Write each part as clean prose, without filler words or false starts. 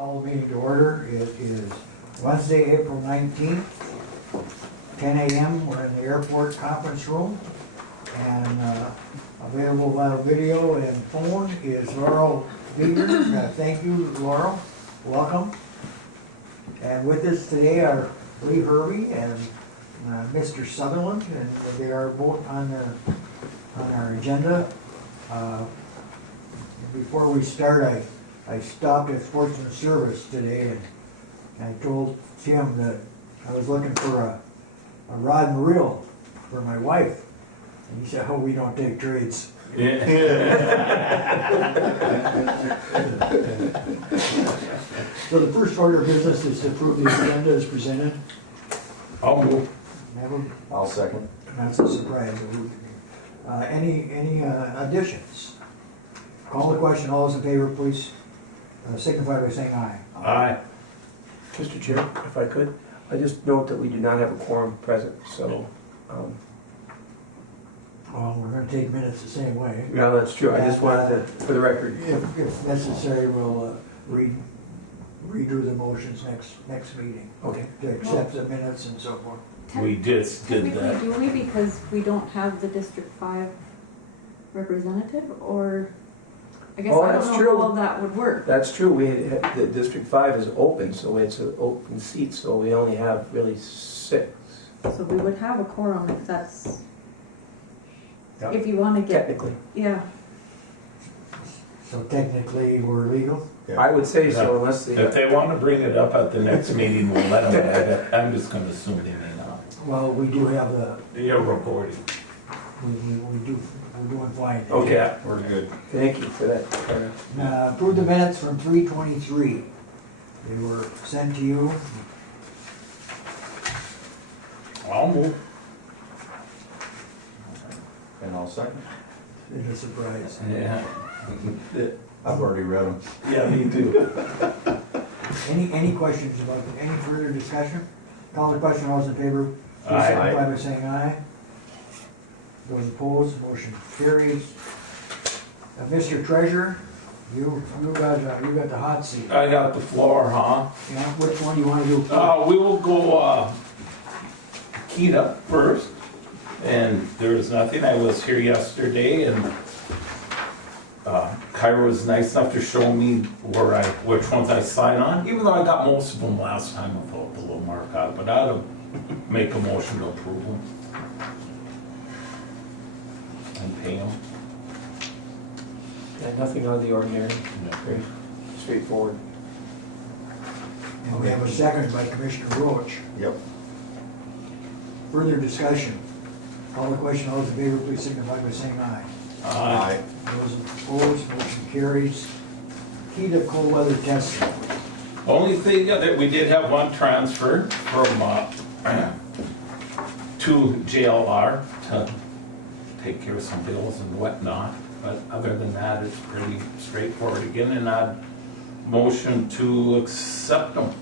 Call the meeting to order. It is Wednesday, April 19th, 10 a.m. We're in the airport conference room. And available via video and phone is Laurel Beaver. Thank you, Laurel. Welcome. And with us today are Lee Hervey and Mr. Sutherland, and they are both on our agenda. Before we start, I stopped at Sportsman Service today and I told Tim that I was looking for a rod and reel for my wife. And he said, "Oh, we don't take trades." Yeah. So the first order of business is to approve the agenda as presented. I'll move. I'll second. That's a surprise. Any additions? Call the question. All those in favor, please signify by saying aye. Aye. Mr. Chair, if I could, I just note that we do not have a quorum present, so, Well, we're going to take minutes the same way. yeah, that's true. I just wanted to, for the record. If necessary, we'll redo the motions next meeting Okay. to accept the minutes and so forth. We just did Technically, that. do we, because we don't have the District 5 representative, or, I guess Oh, I that's don't know true. how all that would work. That's true. The District 5 is open, so it's an open seat, so we only have really 6. So we would have a quorum if that's, Yeah. if you want to get, Technically. yeah. So technically, we're legal. I would say so, Yeah. unless If the, they want to bring it up at the next meeting, we'll let them have it. I'm just going to assume they may not. Well, we do have You're reporting. we're doing fine. Okay. Yeah. We're good. thank you for that. Approve the minutes from 3/23. They were sent to you. I'll move. And I'll second. It's a surprise. Yeah. I've already read them. Yeah, me too. Any questions about them? Any further discussion? Call the question. All those in favor, please Aye. signify by saying aye. Those opposed, motion carries. Mr. Treasurer, you got the hot seat. I got the floor, huh? Yeah, which one do you want to do? We will go Keda first. And there was nothing. I was here yesterday and Kyra was nice enough to show me which ones I sign on, even though I got most of them last time without the little mark out, but I'll make a motion to approve them. And pay them. Yeah, nothing out of the ordinary. Very straightforward. And we have a second by Commissioner Roach. Yep. Further discussion. Call the question. All those in favor, please signify by saying aye. Aye. Those opposed, motion carries. Keda cold weather testing. Only thing that we did have one transfer from to JLR to take care of some bills and whatnot, but other than that, it's pretty straightforward again, and I'd motion to accept them.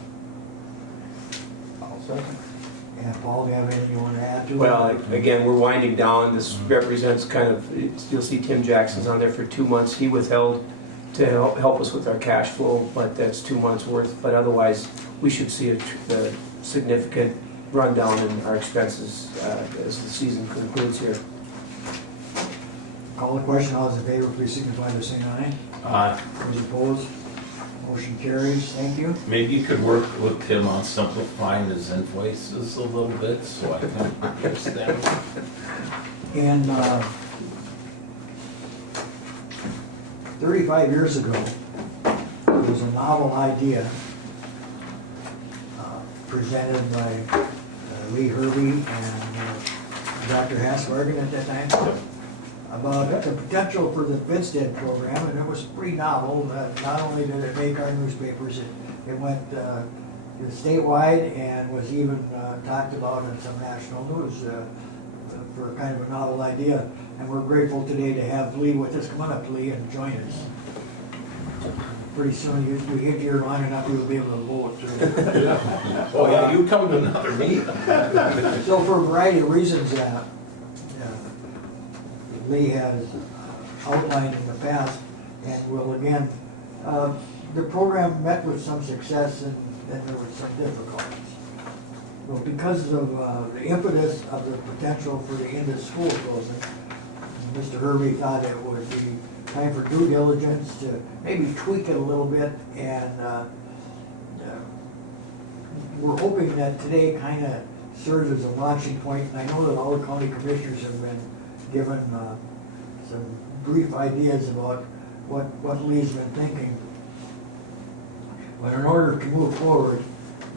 I'll second. And Paul, do you have anything you want to add to it? Well, again, we're winding down. This represents kind of, you'll see Tim Jackson's on there for 2 months. He withheld to help us with our cash flow, but that's 2 months worth. But otherwise, we should see a significant rundown in our expenses as the season concludes here. Call the question. All those in favor, please signify by saying aye. Those opposed, motion carries. Thank you. Maybe you could work with Tim on simplifying his invoices a little bit so I can understand. And 35 years ago, there was a novel idea presented by Lee Hervey and Dr. Hasbargen at that time about the potential for the Vinstead program, and it was pretty novel. Not only did it make our newspapers, it went statewide and was even talked about in some national news for kind of a novel idea. And we're grateful today to have Lee with us. Come on up, Lee, and join us. Pretty soon, you hit here long enough, you'll be able to vote. Oh yeah, you come to another meeting. So for a variety of reasons, Lee has outlined in the past, and will again The program met with some success and there were some difficulties. Well, because of the impetus of the potential for the end of school closing, Mr. Hervey thought it would be time for due diligence to maybe tweak it a little bit, and we're hoping that today kind of serves as a launching point. And I know that all the county commissioners have been given some brief ideas about what Lee's been thinking. But in order to move forward,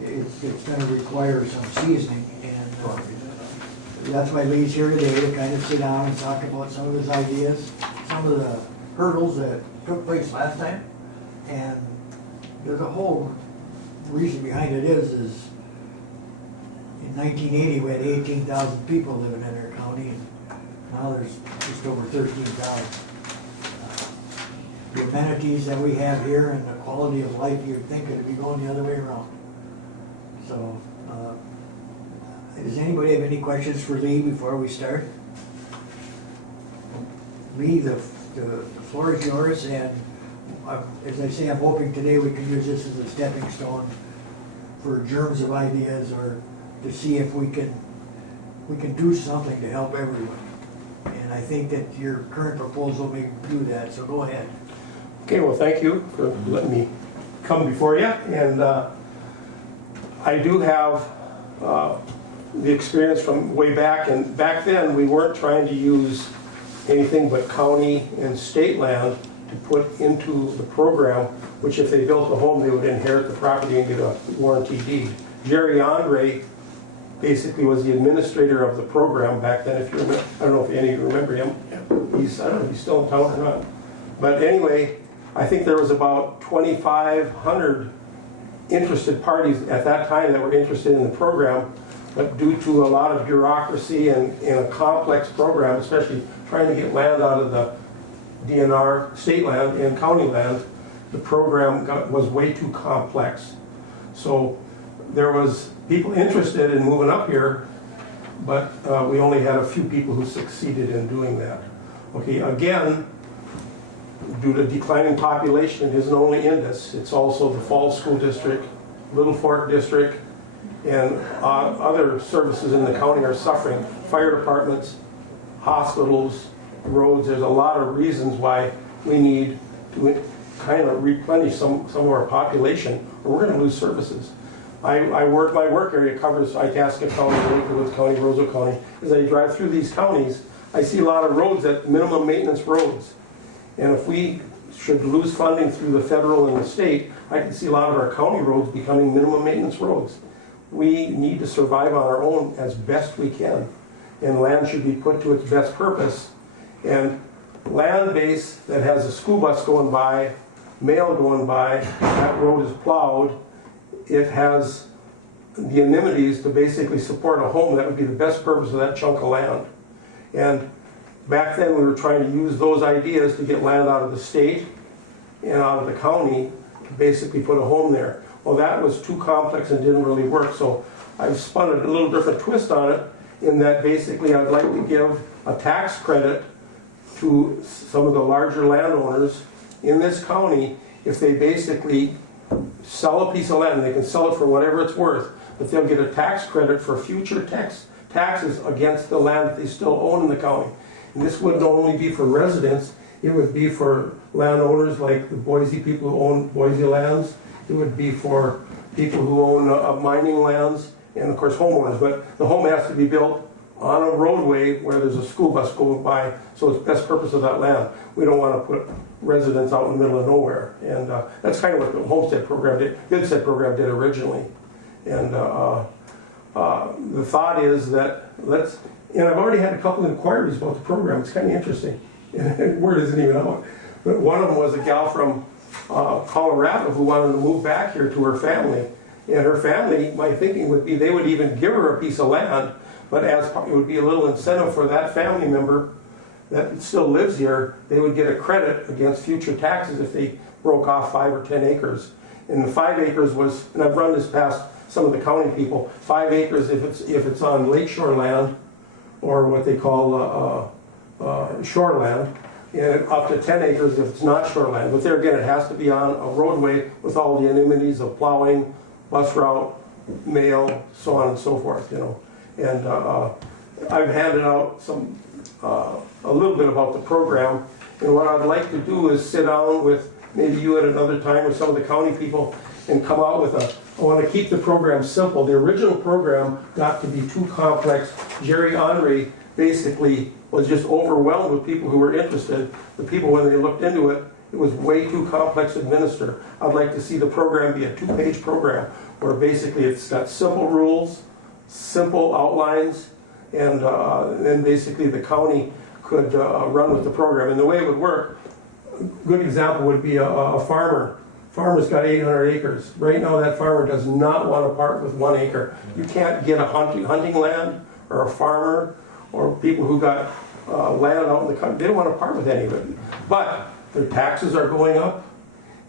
it's gonna require some seasoning, and that's why Lee's here today, to kind of sit down and talk about some of his ideas, some of the hurdles that took place last time. And the whole reason behind it is in 1980, we had 18,000 people living in our county, and now there's just over 13,000. The amenities that we have here and the quality of life, you'd think it'd be going the other way around. So, does anybody have any questions for Lee before we start? Lee, the floor is yours, and as I say, I'm hoping today we can use this as a stepping stone for germs of ideas, or to see if we can do something to help everyone. And I think that your current proposal may do that, so go ahead. Okay, well, thank you for letting me come before you. And I do have the experience from way back, and back then we weren't trying to use anything but county and state land to put into the program, which if they built a home, they would inherit the property and get a warranty deed. Jerry Andre basically was the administrator of the program back then. If you remember, I don't know if any of you remember him. I don't know if he's still in town or not. But anyway, I think there was about 2,500 interested parties at that time that were interested in the program, but due to a lot of bureaucracy and a complex program, especially trying to get land out of the DNR, state land and county land, the program was way too complex. So there was people interested in moving up here, but we only had a few people who succeeded in doing that. Okay, again, due to declining population, it isn't only Indus, it's also the Falls School District, Little Fork District, and other services in the county are suffering. Fire departments, hospitals, roads, there's a lot of reasons why we need to kind of replenish some of our population, or we're going to lose services. My work area covers Itasca County, Lake Woods County, Roseau County. As I drive through these counties, I see a lot of roads that minimum maintenance roads. And if we should lose funding through the federal and the state, I can see a lot of our county roads becoming minimum maintenance roads. We need to survive on our own as best we can. And land should be put to its best purpose. And land base that has a school bus going by, mail going by, that road is plowed, it has the amenities to basically support a home. That would be the best purpose of that chunk of land. And back then we were trying to use those ideas to get land out of the state and out of the county to basically put a home there. Well, that was too complex and didn't really work, so I've spun a little different twist on it, in that basically I'd like to give a tax credit to some of the larger landowners in this county if they basically sell a piece of land, and they can sell it for whatever it's worth, but they'll get a tax credit for future taxes against the land that they still own in the county. And this wouldn't only be for residents, it would be for landowners like the Boise people who own Boise lands, it would be for people who own mining lands, and of course homeowners. But the home has to be built on a roadway where there's a school bus going by, so it's best purpose of that land. We don't want to put residents out in the middle of nowhere. And that's kind of what the homestead program did, program did originally. And the thought is that and I've already had a couple of inquiries about the program. It's kind of interesting. Word isn't even out. But one of them was a gal from Colorado who wanted to move back here to her family. And her family, my thinking would be they would even give her a piece of land, but as it would be a little incentive for that family member that still lives here, they would get a credit against future taxes if they broke off 5 or 10 acres. And the 5 acres was, and I've run this past some of the county people, 5 acres if it's on lakeshore land, or what they call shoreland, and up to 10 acres if it's not shoreline. But there again, it has to be on a roadway with all the amenities of plowing, bus route, mail, so on and so forth, you know. And I've handed out some, a little bit about the program, and what I'd like to do is sit down with maybe you at another time or some of the county people and come out with I want to keep the program simple. The original program got to be too complex. Jerry Henry basically was just overwhelmed with people who were interested. The people, when they looked into it, it was way too complex to administer. I'd like to see the program be a 2-page program where basically it's got simple rules, simple outlines, and then basically the county could run with the program. And the way it would work, a good example would be a farmer. Farmer's got 800 acres. Right now that farmer does not want to part with 1 acre. You can't get a hunting land or a farmer or people who got land out in the country. They don't want to part with any of it. But their taxes are going up.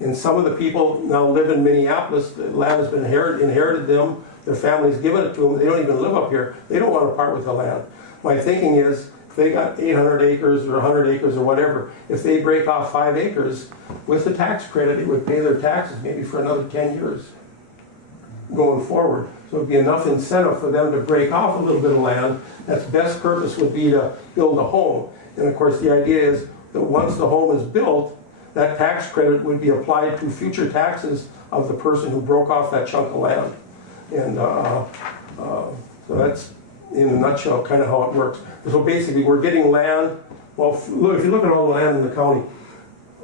And some of the people now live in Minneapolis. The land has been inherited them. Their family's given it to them. They don't even live up here. They don't want to part with the land. My thinking is, if they got 800 acres or 100 acres or whatever, if they break off 5 acres, with the tax credit, it would pay their taxes maybe for another 10 years going forward. So it'd be enough incentive for them to break off a little bit of land. That's best purpose would be to build a home. And of course, the idea is that once the home is built, that tax credit would be applied to future taxes of the person who broke off that chunk of land. And so that's, in a nutshell, kind of how it works. So basically, we're getting land. Well, look, if you look at all the land in the county,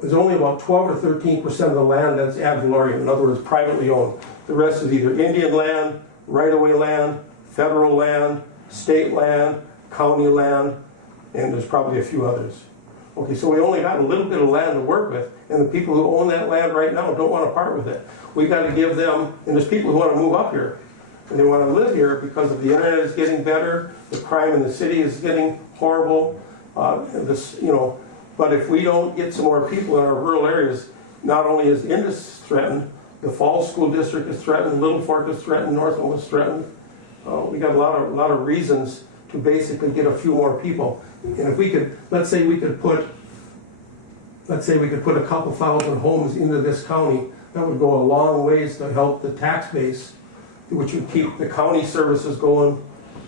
there's only about 12 or 13% of the land that's ad valorem, in other words, privately owned. The rest is either Indian land, right-of-way land, federal land, state land, county land, and there's probably a few others. Okay, so we only got a little bit of land to work with, and the people who own that land right now don't want to part with it. We got to give them, and there's people who want to move up here, and they want to live here because of the internet is getting better, the crime in the city is getting horrible, but if we don't get some more people in our rural areas, not only is Indus threatened, the Falls School District is threatened, Little Fork is threatened, Northland is threatened. We got a lot of reasons to basically get a few more people. And if we could, let's say we could put a couple thousand homes into this county, that would go a long ways to help the tax base, which would keep the county services going,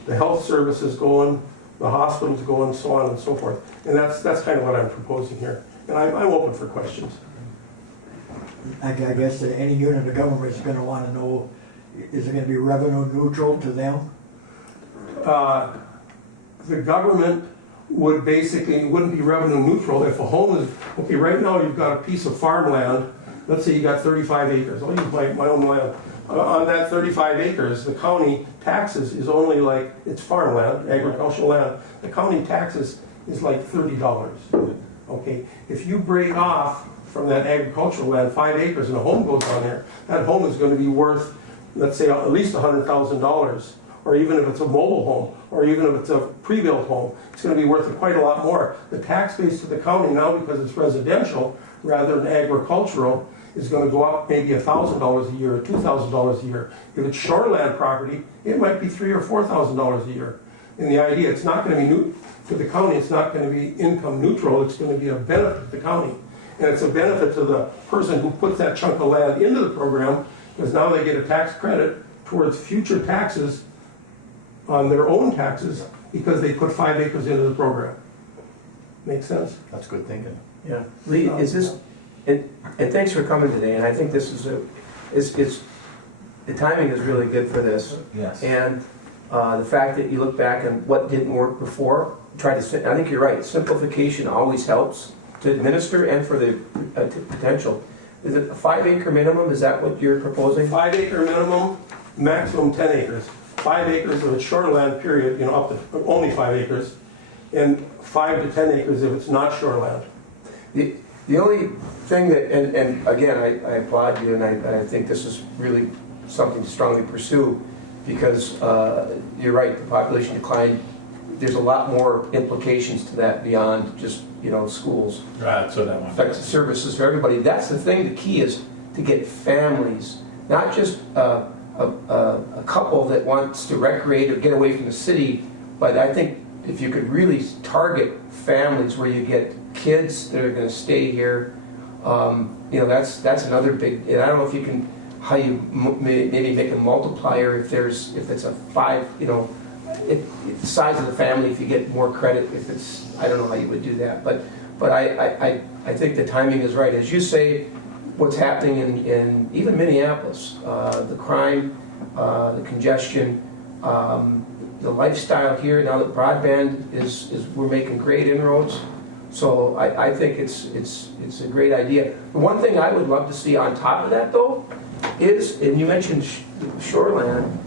the health services going, the hospitals going, so on and so forth. And that's kind of what I'm proposing here. And I'm open for questions. I guess that any unit of government is going to want to know, is it going to be revenue neutral to them? The government would basically, wouldn't be revenue neutral if a home is, okay, right now you've got a piece of farmland, let's say you got 35 acres, I'll use my own land. On that 35 acres, the county taxes is only like, it's farmland, agricultural land, the county taxes is like $30. Okay, if you break off from that agricultural land 5 acres and a home goes on there, that home is going to be worth, let's say, at least $100,000. Or even if it's a mobile home, or even if it's a pre-built home, it's going to be worth quite a lot more. The tax base to the county now, because it's residential rather than agricultural, is going to go up maybe $1,000 a year or $2,000 a year. If it's shoreland property, it might be $3,000 or $4,000 a year. And the idea, it's not going to be to the county, it's not going to be income neutral, it's going to be a benefit to the county. And it's a benefit to the person who puts that chunk of land into the program, because now they get a tax credit towards future taxes on their own taxes because they put 5 acres into the program. Make sense? That's good thinking. Yeah. Lee, is this, and thanks for coming today, and I think this is the timing is really good for this. Yes. And the fact that you look back and what didn't work before, I think you're right, simplification always helps to administer and for the potential. Is it a 5 acre minimum, is that what you're proposing? 5 acre minimum, maximum 10 acres. 5 acres of a shoreland period, up to only 5 acres, and 5 to 10 acres if it's not shoreland. The only thing that, and again, I applaud you, and I think this is really something to strongly pursue, because you're right, the population decline, there's a lot more implications to that beyond just, schools. Right, so that one. Affects the services for everybody. That's the thing, the key is to get families, not just a couple that wants to recreate or get away from the city, but I think if you could really target families where you get kids that are gonna stay here. You know, that's another big, and I don't know if you can, how you maybe make a multiplier if it's a 5, you know, the size of the family, if you get more credit, if it's, I don't know how you would do that, but I think the timing is right. As you say, what's happening in even Minneapolis, the crime, the congestion, the lifestyle here, now that broadband is we're making great inroads. So I think it's a great idea. The one thing I would love to see on top of that though is, and you mentioned shoreland,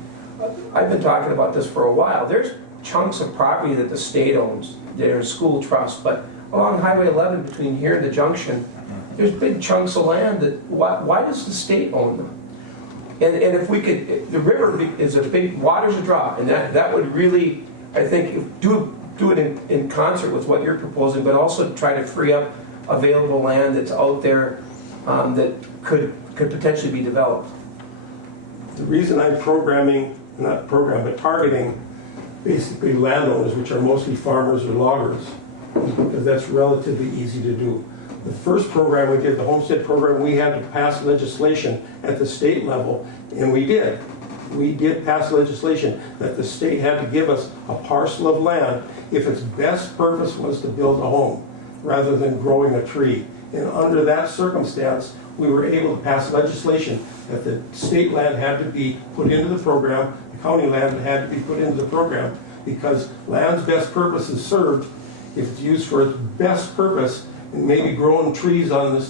I've been talking about this for a while. There's chunks of property that the state owns, there's school trust, but along Highway 11 between here and the junction, there's big chunks of land that, why does the state own them? And if we could, the river is a big, water's a drop, and that would really, I think, do it in concert with what you're proposing, but also try to free up available land that's out there that could potentially be developed. The reason I'm targeting basically landowners, which are mostly farmers or loggers, is because that's relatively easy to do. The first program we did, the homestead program, we had to pass legislation at the state level, and we did. We did pass legislation that the state had to give us a parcel of land if its best purpose was to build a home rather than growing a tree. And under that circumstance, we were able to pass legislation that the state land had to be put into the program, the county land had to be put into the program, because land's best purpose is served if it's used for its best purpose, and maybe growing trees on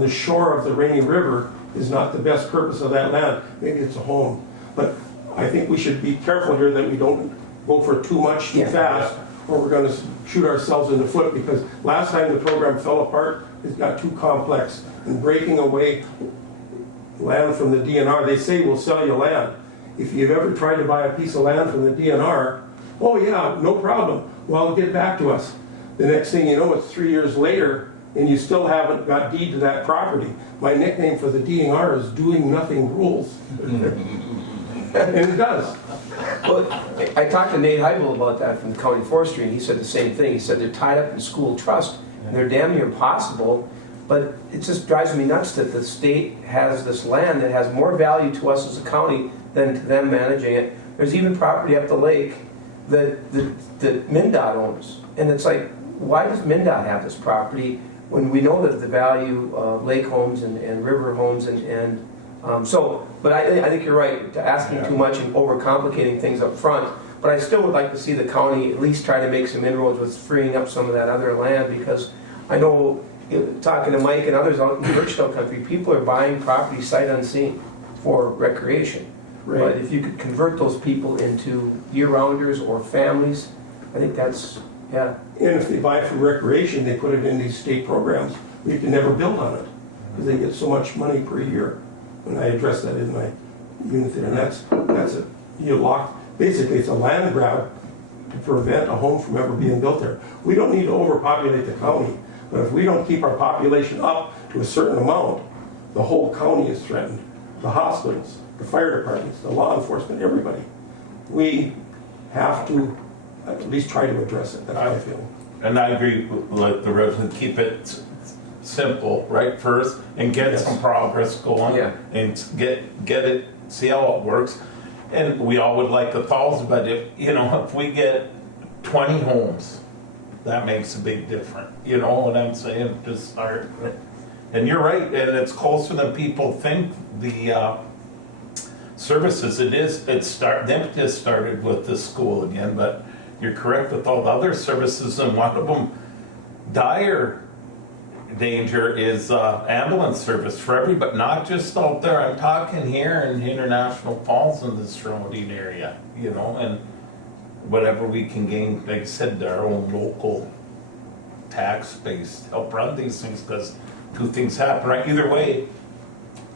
the shore of the Rainy River is not the best purpose of that land. Maybe it's a home. But I think we should be careful here that we don't go for too much too fast, or we're going to shoot ourselves in the foot, because last time the program fell apart, it got too complex. And breaking away land from the DNR, they say we'll sell you land. If you've ever tried to buy a piece of land from the DNR, oh yeah, no problem. Well, get back to us. The next thing you know, it's 3 years later, and you still haven't got deed to that property. My nickname for the DNR is Doing Nothing Rules. And it does. Well, I talked to Nate Heibel about that from the county forestry, and he said the same thing. He said they're tied up in school trust, and they're damn near impossible, but it just drives me nuts that the state has this land that has more value to us as a county than to them managing it. There's even property up the lake that MnDOT owns, and it's like, why does MnDOT have this property when we know that the value of lake homes and river homes but I think you're right, to asking too much and overcomplicating things up front. But I still would like to see the county at least try to make some inroads with freeing up some of that other land, because I know, talking to Mike and others out in Birchdale country, people are buying property sight unseen for recreation. Right. But if you could convert those people into year-rounders or families, I think that's, yeah. And if they buy it for recreation, they put it in these state programs where you can never build on it, because they get so much money per year. And I addressed that in my unit there, and that's it. You lock, basically it's a land grab to prevent a home from ever being built there. We don't need to overpopulate the county, but if we don't keep our population up to a certain amount, the whole county is threatened. The hospitals, the fire departments, the law enforcement, everybody. We have to at least try to address it. That's how I feel. And I agree with like the resident, keep it simple, right, first, and get some progress going. Yeah. And get it, see how it works. And we all would like 1,000, but if we get 20 homes, that makes a big difference. You know what I'm saying? Just start. And you're right, and it's closer than people think. The services, the impetus started with the school again, but you're correct with all the other services, and one of them, dire danger, is ambulance service for everybody, not just out there. I'm talking here in International Falls in the surrounding area, and whatever we can gain, like I said, our own local tax base to help run these things, because two things happen, right? Either way,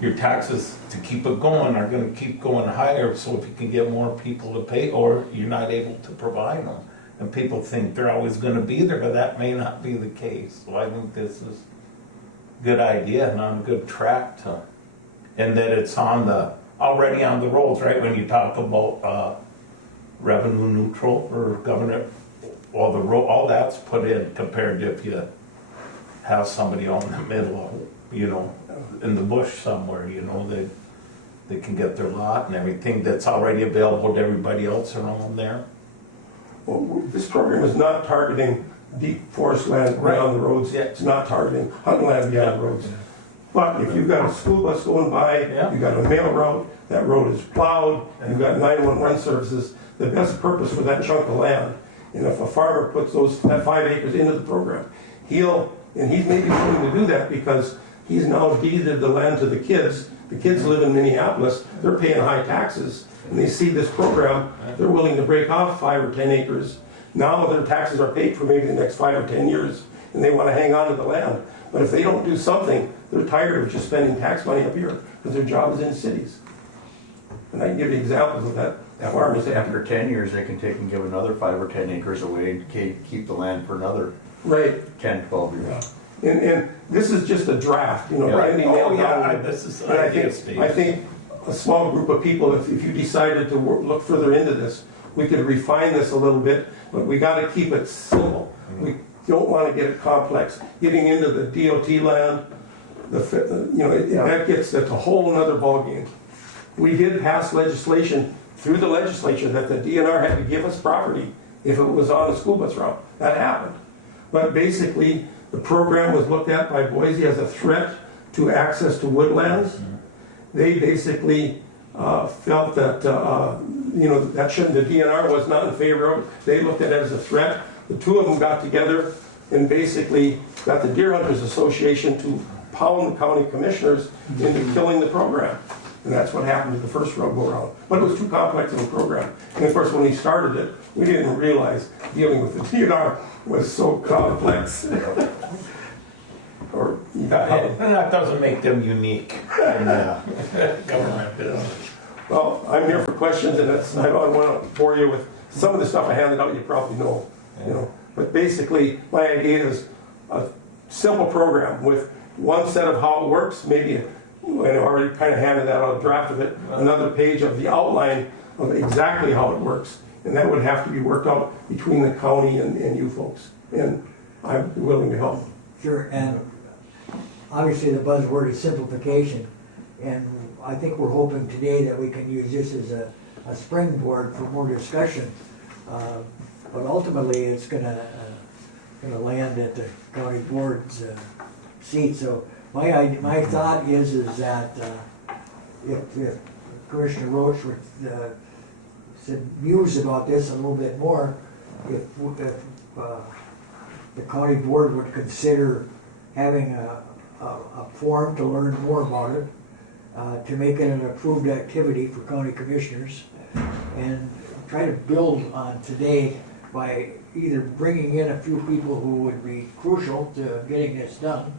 your taxes to keep it going are going to keep going higher, so if you can get more people to pay, or you're not able to provide them. And people think they're always going to be there, but that may not be the case. So I think this is a good idea and on a good track to, and that it's already on the rolls, right? When you talk about revenue neutral for government, all that's put in compared to if you have somebody out in the middle, you know, in the bush somewhere, you know, that they can get their lot and everything that's already available to everybody else around there. Well, this program is not targeting deep forest land around the roads. Yeah. It's not targeting hunting land beyond roads. But if you've got a school bus going by, Yeah. you've got a mail route, that road is plowed, you've got 911 services, the best purpose for that chunk of land, and if a farmer puts that 5 acres into the program, he's maybe willing to do that because he's now deeded the land to the kids. The kids live in Minneapolis, they're paying high taxes, and they see this program, they're willing to break off 5 or 10 acres. Now their taxes are paid for maybe the next 5 or 10 years, and they want to hang on to the land. But if they don't do something, they're tired of just spending tax money up here, because their job is in cities. And I can give you examples of that. Farmers After 10 years, they can take and give another 5 or 10 acres away and keep the land for another Right. 10, 12 years. And this is just a draft, you know, Yeah. Randy nailed down. This is And I think a small group of people, if you decided to look further into this, we could refine this a little bit, but we gotta keep it simple. We don't wanna get it complex. Getting into the DOT land, that's a whole nother ballgame. We did pass legislation through the legislature that the DNR had to give us property if it was on a school bus route. That happened. But basically, the program was looked at by Boise as a threat to access to woodlands. They basically felt that, that shouldn't, the DNR was not in favor of it. They looked at it as a threat. The two of them got together and basically got the Deer Hunters Association to pound the county commissioners into killing the program. And that's what happened to the first go around. But it was too complex of a program. And of course, when we started it, we didn't realize dealing with the DNR was so complex. That doesn't make them unique in government business. Well, I'm here for questions, and I don't want to bore you with some of the stuff I handed out. You probably know, But basically, my idea is a simple program with one set of how it works, maybe, and I've already kind of handed that out, a draft of it, another page of the outline of exactly how it works, and that would have to be worked out between the county and you folks, and I'm willing to help. Sure, and obviously the buzzword is simplification, and I think we're hoping today that we can use this as a springboard for more discussion. But ultimately, it's gonna land at the county board's seat. So my thought is that if Commissioner Roach would muse about this a little bit more, if the county board would consider having a forum to learn more about it, to make it an approved activity for county commissioners, and try to build on today by either bringing in a few people who would be crucial to getting this done,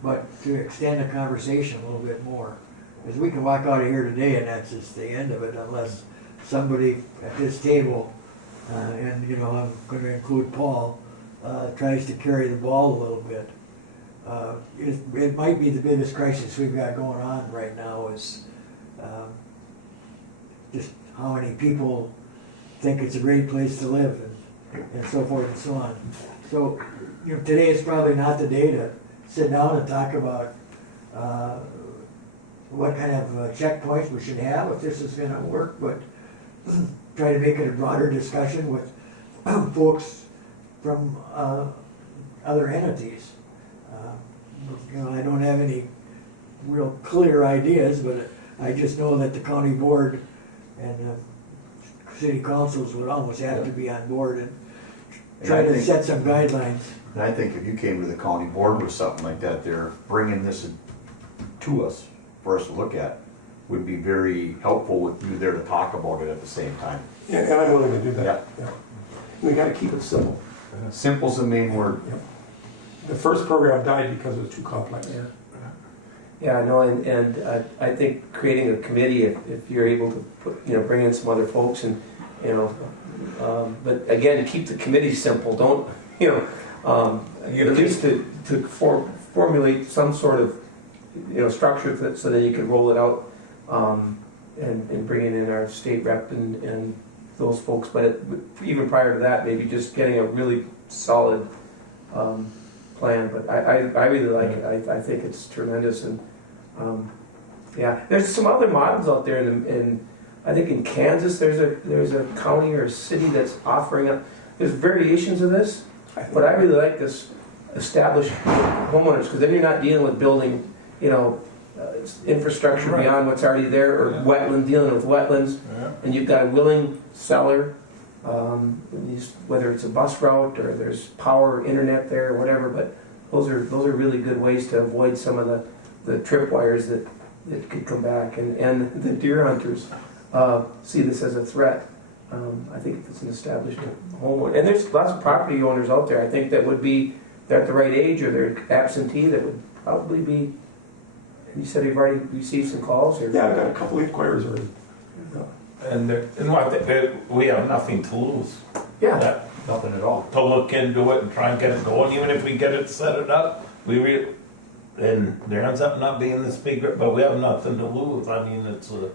but to extend the conversation a little bit more. Because we can walk out of here today and that's just the end of it, unless somebody at this table, and I'm going to include Paul, tries to carry the ball a little bit. It might be the biggest crisis we've got going on right now is just how many people think it's a great place to live and so forth and so on. So, today is probably not the day to sit down and talk about what kind of checkpoints we should have, if this is going to work, but try to make it a broader discussion with folks from other entities. I don't have any real clear ideas, but I just know that the county board and city councils would almost have to be on board and try to set some guidelines. And I think if you came to the county board with something like that, they're bringing this to us for us to look at, would be very helpful with you there to talk about it at the same time. Yeah, and I'm willing to do that. Yeah. We got to keep it simple. Simple's the main word. Yep. The first program died because it was too complex. Yeah, no, and I think creating a committee, if you're able to bring in some other folks and, but again, keep the committee simple. Don't, at least to formulate some sort of, structure so that you can roll it out, and bringing in our state rep and those folks. But even prior to that, maybe just getting a really solid plan, but I really like it. I think it's tremendous, and yeah, there's some other models out there in I think in Kansas there's a county or a city that's offering up. There's variations of this, but I really like this established homeowners, because then you're not dealing with building, infrastructure Right. beyond what's already there, or wetland, dealing with wetlands, Yeah. and you've got a willing seller, whether it's a bus route or there's power, internet there, or whatever. But those are really good ways to avoid some of the tripwires that could come back, and the deer hunters see this as a threat. I think if it's an established homeowner, and there's lots of property owners out there, I think that would be, they're at the right age or they're absentee, that would probably be. You said you've already received some calls, or? Yeah, I've got a couple inquiries already. We have nothing to lose. Yeah. That- Nothing at all. To look into it and try and get it going, even if we get it set it up, and there ends up not being this big, but we have nothing to lose. I mean, it's a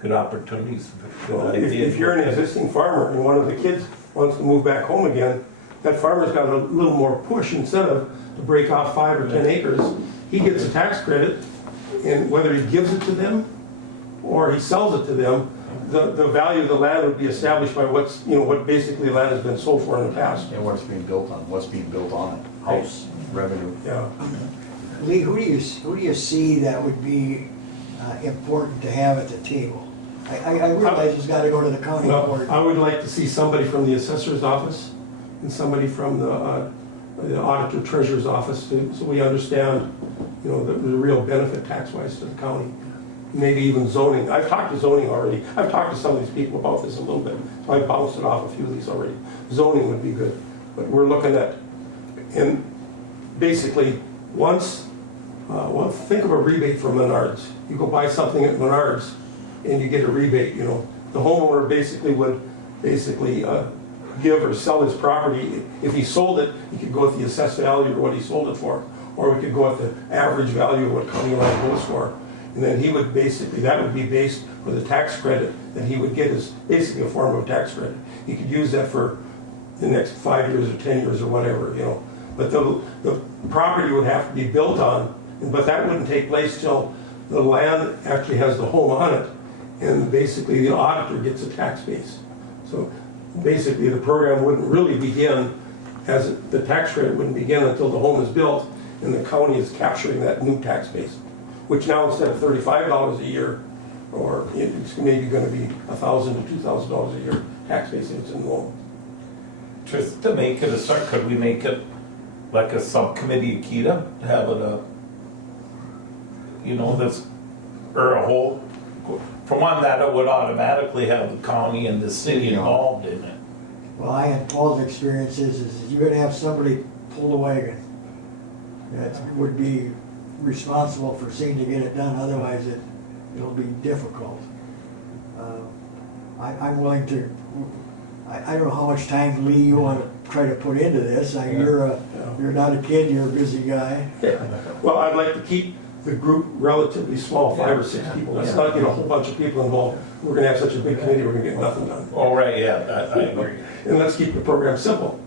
good opportunity. It's a good Well, idea. if you're an existing farmer and one of the kids wants to move back home again, that farmer's got a little more push incentive to break off 5 or 10 acres. He gets a tax credit, and whether he gives it to them or he sells it to them, the value of the land would be established by what basically the land has been sold for in the past. And what's being built on it, house, revenue. Yeah. Lee, who do you see that would be important to have at the table? I realize it's gotta go to the county Well, board. I would like to see somebody from the assessor's office and somebody from the auditor treasurer's office, so we understand, the real benefit tax-wise to the county. Maybe even zoning. I've talked to zoning already. I've talked to some of these people about this a little bit, so I've bounced it off a few of these already. Zoning would be good, but we're looking at, and basically, think of a rebate from Menards. You go buy something at Menards, and you get a rebate, The homeowner basically would give or sell his property. If he sold it, he could go with the assessed value or what he sold it for, or we could go with the average value of what county land goes for. And then he would that would be based for the tax credit that he would get, is basically a form of tax credit. He could use that for the next 5 years or 10 years or whatever, But the property would have to be built on, but that wouldn't take place till the land actually has the home on it, and basically the auditor gets a tax base. So basically the program wouldn't really begin, the tax credit wouldn't begin until the home is built and the county is capturing that new tax base, which now instead of $35 a year, or it's maybe going to be $1,000 to $2,000 a year tax base if it's in the loan. Just to make it a start, could we make it like a subcommittee of Keda, have it this, or a whole, for one, that it would automatically have the county and the city involved in it. Well, I had Paul's experiences is you're gonna have somebody pull the wagon. That would be responsible for seeing to get it done, otherwise it'll be difficult. I'm willing to, I don't know how much time, Lee, you wanna try to put into this. You're not a kid, you're a busy guy. Well, I'd like to keep the group relatively small, 5 or 6 people. Let's not get a whole bunch of people involved. We're gonna have such a big committee, we're gonna get nothing done. Oh, right, yeah, I agree. And let's keep the program simple.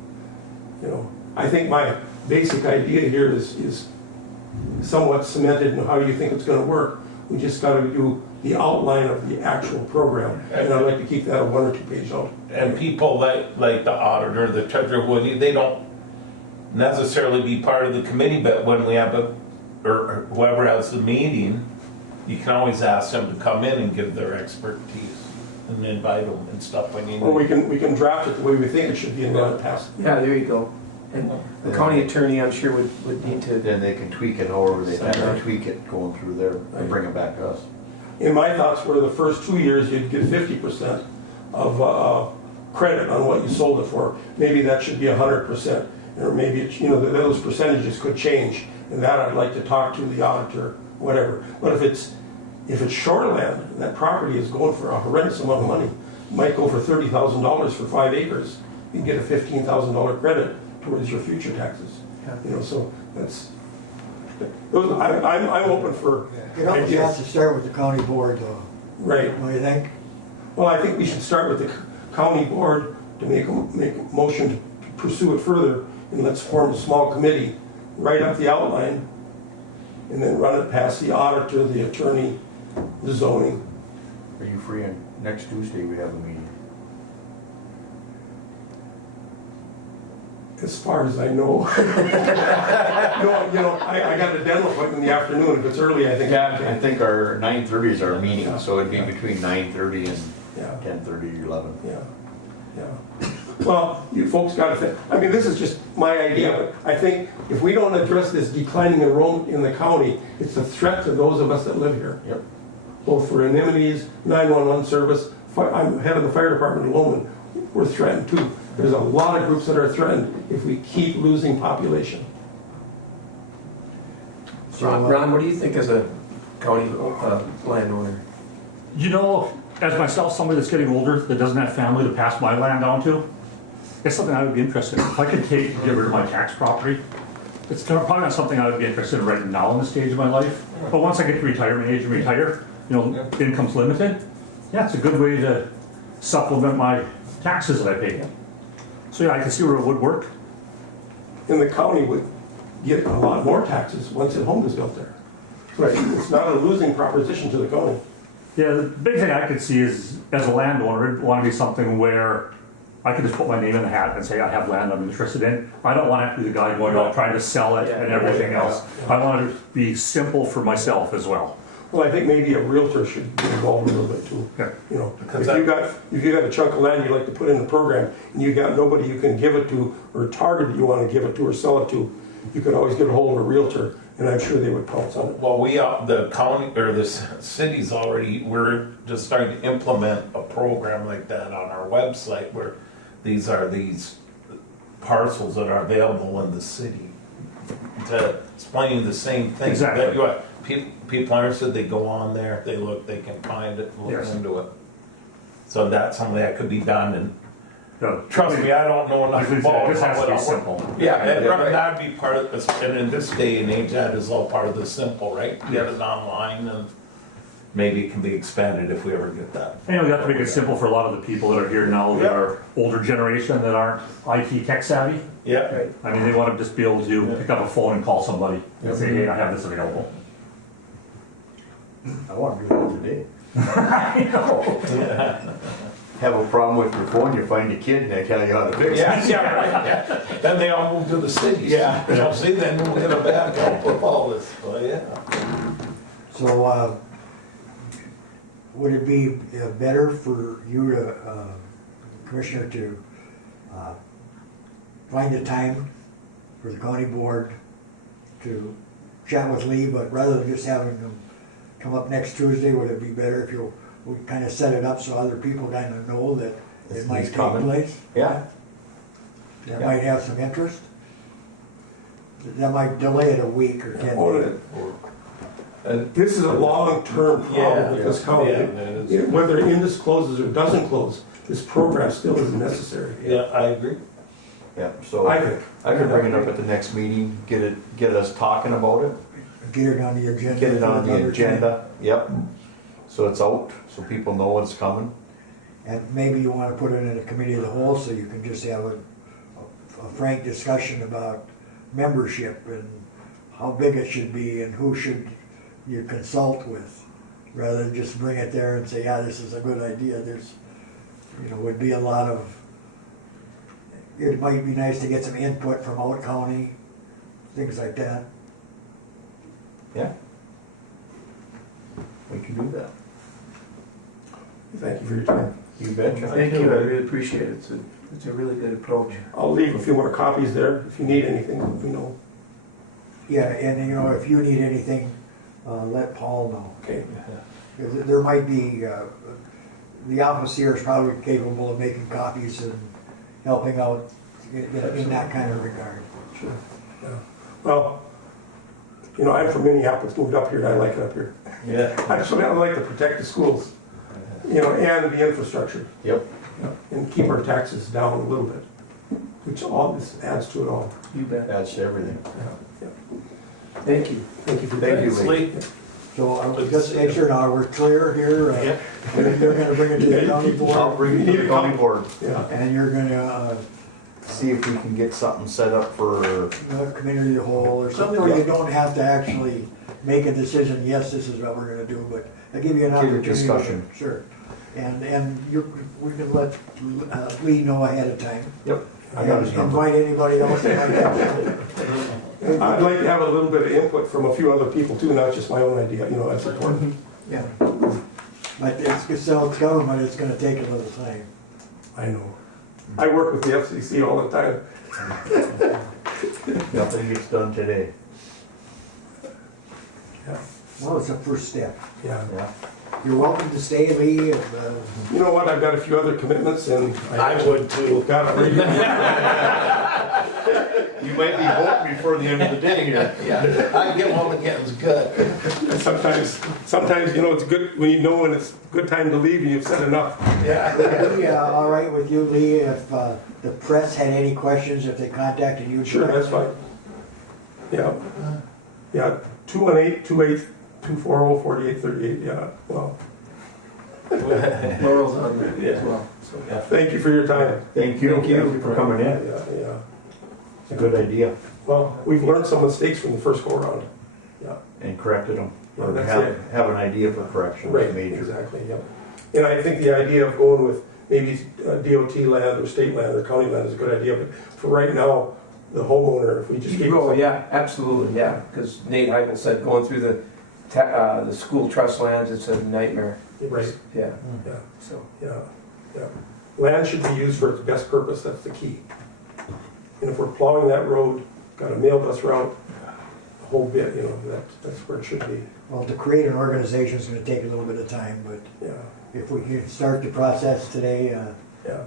I think my basic idea here is somewhat cemented in how you think it's gonna work. We just gotta do the outline of the actual program. And I'd like to keep that a 1 or 2 page out. And people like the auditor, the treasurer, they don't necessarily be part of the committee, but when we have or whoever has the meeting, you can always ask them to come in and give their expertise and invite them and stuff. Or we can draft it the way we think it should be and run it past. Yeah, there you go. And the county attorney, I'm sure, would need to. Then they can tweak it however they have to tweak it going through there and bring it back to us. In my thoughts were the first 2 years, you'd get 50% of credit on what you sold it for. Maybe that should be 100%, or maybe it's, those percentages could change. And that I'd like to talk to the auditor, whatever. But if it's shoreland, that property is going for a horrendous amount of money. Might go for $30,000 for 5 acres. You get a $15,000 credit towards your future taxes. So that's. I'm open for It almost has ideas. to start with the county board though, Right. don't you think? Well, I think we should start with the county board to make a motion to pursue it further, and let's form a small committee write up the outline, and then run it past the auditor, the attorney, the zoning. Are you free on next Tuesday? We have a meeting. As far as I know. No, you know, I got a dental appointment in the afternoon. If it's early, I think. Yeah, I think our 9:30 is our meeting, so it'd be between 9:30 and Yeah. 10:30 or 11. Yeah, yeah. Well, you folks gotta think, I mean, this is just my idea, but I think if we don't address this declining enrollment in the county, it's a threat to those of us that live here. Yep. Both for amenities, 911 service, I'm head of the fire department in Lowman, we're threatened too. There's a lot of groups that are threatened if we keep losing population. So, Ron, what do you think as a county landowner? You know, as myself, somebody that's getting older, that doesn't have family to pass my land down to, it's something I would be interested in. If I could take and get rid of my tax property, it's probably not something I would be interested in right now in this stage of my life. But once I get to retirement age and retire, you know, income's limited, yeah, it's a good way to supplement my taxes that I pay in. So yeah, I can see where it would work. And the county would get a lot more taxes once a home is built there. So it's not a losing proposition to the county. Yeah, the big thing I could see is, as a landowner, it'd want to be something where I could just put my name in the hat and say, I have land I'm interested in. I don't want to have to be the guy going out trying to sell it and everything else. I want it to be simple for myself as well. Well, I think maybe a realtor should be involved a little bit too. Yeah. You know, Because if you got a chunk of land you'd like to put in the program, and you got nobody you can give it to, or a target that you want to give it to or sell it to, you could always get a hold of a realtor, and I'm sure they would pounce on it. Well, the county, or the city's already, we're just starting to implement a program like that on our website where these parcels that are available in the city to explain the same thing. Exactly. That people are interested, they go on there, they look, they can find it, look Yes. into it. So that's something that could be done, and So, trust me, I don't know enough It about just has to be simple. Yeah, that'd be part of this, and in this day and age, that is all part of the simple, right? Get it online, and maybe it can be expanded if we ever get that. And we have to make it simple for a lot of the people that are here now that are older generation that aren't IT tech savvy. Yeah, I mean, they want to just be able to pick up a phone and call somebody and say, hey, I have this available. I want to do that today. I know. Have a problem with your phone, you find a kid and they tell you how to fix it. yeah, right, yeah. Then they all move to the cities. Yeah. You know, see, then we'll get a backup with all this, so yeah. So, would it be better for you to, Commissioner, to find a time for the county board to chat with Lee, but rather than just having them come up next Tuesday, would it be better if we kind of set it up so other people kind of know that it might He's take coming. place? Yeah. That Yeah. might have some interest? That might delay it a week or 10 Hold days. it. This is a long-term problem with this county. Yeah, it is. Whether Indus closes or doesn't close, this program still is necessary. Yeah, I agree. Yeah, so I think. I could bring it up at the next meeting, get us talking about it, Get it on the agenda. get it on for the another agenda, yep. So it's out, so people know what's coming. time. And maybe you want to put it in a committee of the whole, so you can just have a frank discussion about membership and how big it should be and who should you consult with, rather than just bring it there and say, yeah, this is a good idea. There's, would be a lot of, it might be nice to get some input from out county, things like that. Yeah. We can do that. Thank you for your time. You betcha. Thank you, I really appreciate it. It's a really good approach. I'll leave a few more copies there. If you need anything, let me know. Yeah, and if you need anything, let Paul know. Okay. 'Cause there might be, the office here is probably capable of making copies and helping out in that kind of regard. Sure. Yeah. Well, I'm from Minneapolis, moved up here, and I like it up here. Yeah. Actually, I like to protect the schools, and the infrastructure, Yep. and keep our taxes down a little bit, which all this adds to it all. You bet. That's everything. Yeah. Thank you. Thank you for Thank you, that. Lee. So I would just make sure now we're clear here. Yep. They're gonna bring it to the county I'll board, bring it to the county board. Yeah. and you're gonna see if we can get something set up for, Committee of the whole, or something where you don't have to actually make a decision, yes, this is what we're gonna do, but I give you an Give a opportunity. discussion. Sure. And we can let Lee know ahead of time. yep, I got his And number. invite anybody else that might have. I'd like to have a little bit of input from a few other people too, not just my own idea, you know, that's important. Yeah. But it's still government, it's gonna take a little time. I know. I work with the FCC all the time. Nothing gets done today. Yeah, Well, it's a first step. yeah. Yeah. You're welcome to stay, Lee, if, You know what, I've got a few other commitments and I would too. got to You might be voting before the end of the day here. Yeah, I get one again, it's good. sometimes, you know, it's good when you know when it's a good time to leave and you've said enough. Yeah. would it be all right with you, Lee, if the press had any questions, if they contacted you? Sure, that's fine. Yeah. Yeah, 218-240-4838, yeah, well, Laurel's on there as well, so. thank you for your time. Thank you. Thank you for coming in. Yeah, yeah. It's a good idea. Well, we've learned some mistakes from the first go around. Yeah, And corrected them. Yeah, Or that's have, it. have an idea for correction. right, Major. exactly, yeah. And I think the idea of going with maybe DOT land or state land or county land is a good idea, but for right now, the homeowner, if we just keep. Oh, yeah, absolutely, yeah, because Nate Heigl said going through the school trust lands, it's a nightmare. Right, Yeah, yeah, so. yeah, yeah. Land should be used for its best purpose, that's the key. And if we're plowing that road, got a mail bus route, the whole bit, you know, that's where it should be, Well, to create an organization is gonna take a little bit of time, but yeah, if we can start the process today, yeah.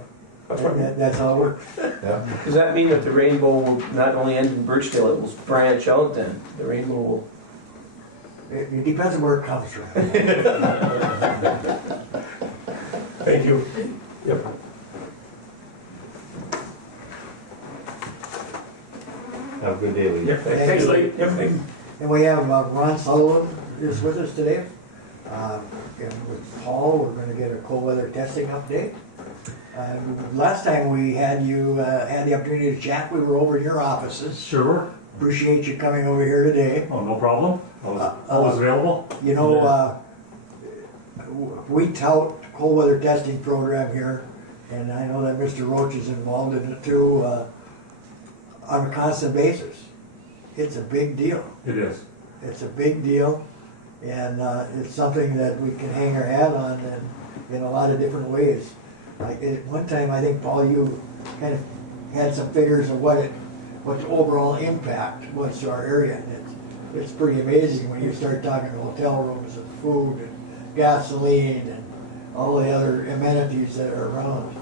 That's what, that's how it works. Yeah. Does that mean that the rainbow will not only end in Birchdale, it will branch out then? The rainbow will, It depends on where it comes from. thank you. Yep. Have a good day, Lee. Yep, thanks, Lee. Yep, thanks. And we have Ron Sullivan is with us today. And with Paul, we're gonna get a cold weather testing update. Last time we had you, had the opportunity to chat, we were over in your offices. Sure, Appreciate you coming over here today. oh, no problem. I was available. You know, we tout cold weather testing program here, and I know that Mr. Roach is involved in it too, on a constant basis. It's a big deal. It is. It's a big deal, and it's something that we can hang our hat on in a lot of different ways. Like at one time, I think, Paul, you kind of had some figures of what the overall impact was to our area. And it's pretty amazing when you start talking hotel rooms and food and gasoline and all the other amenities that are around.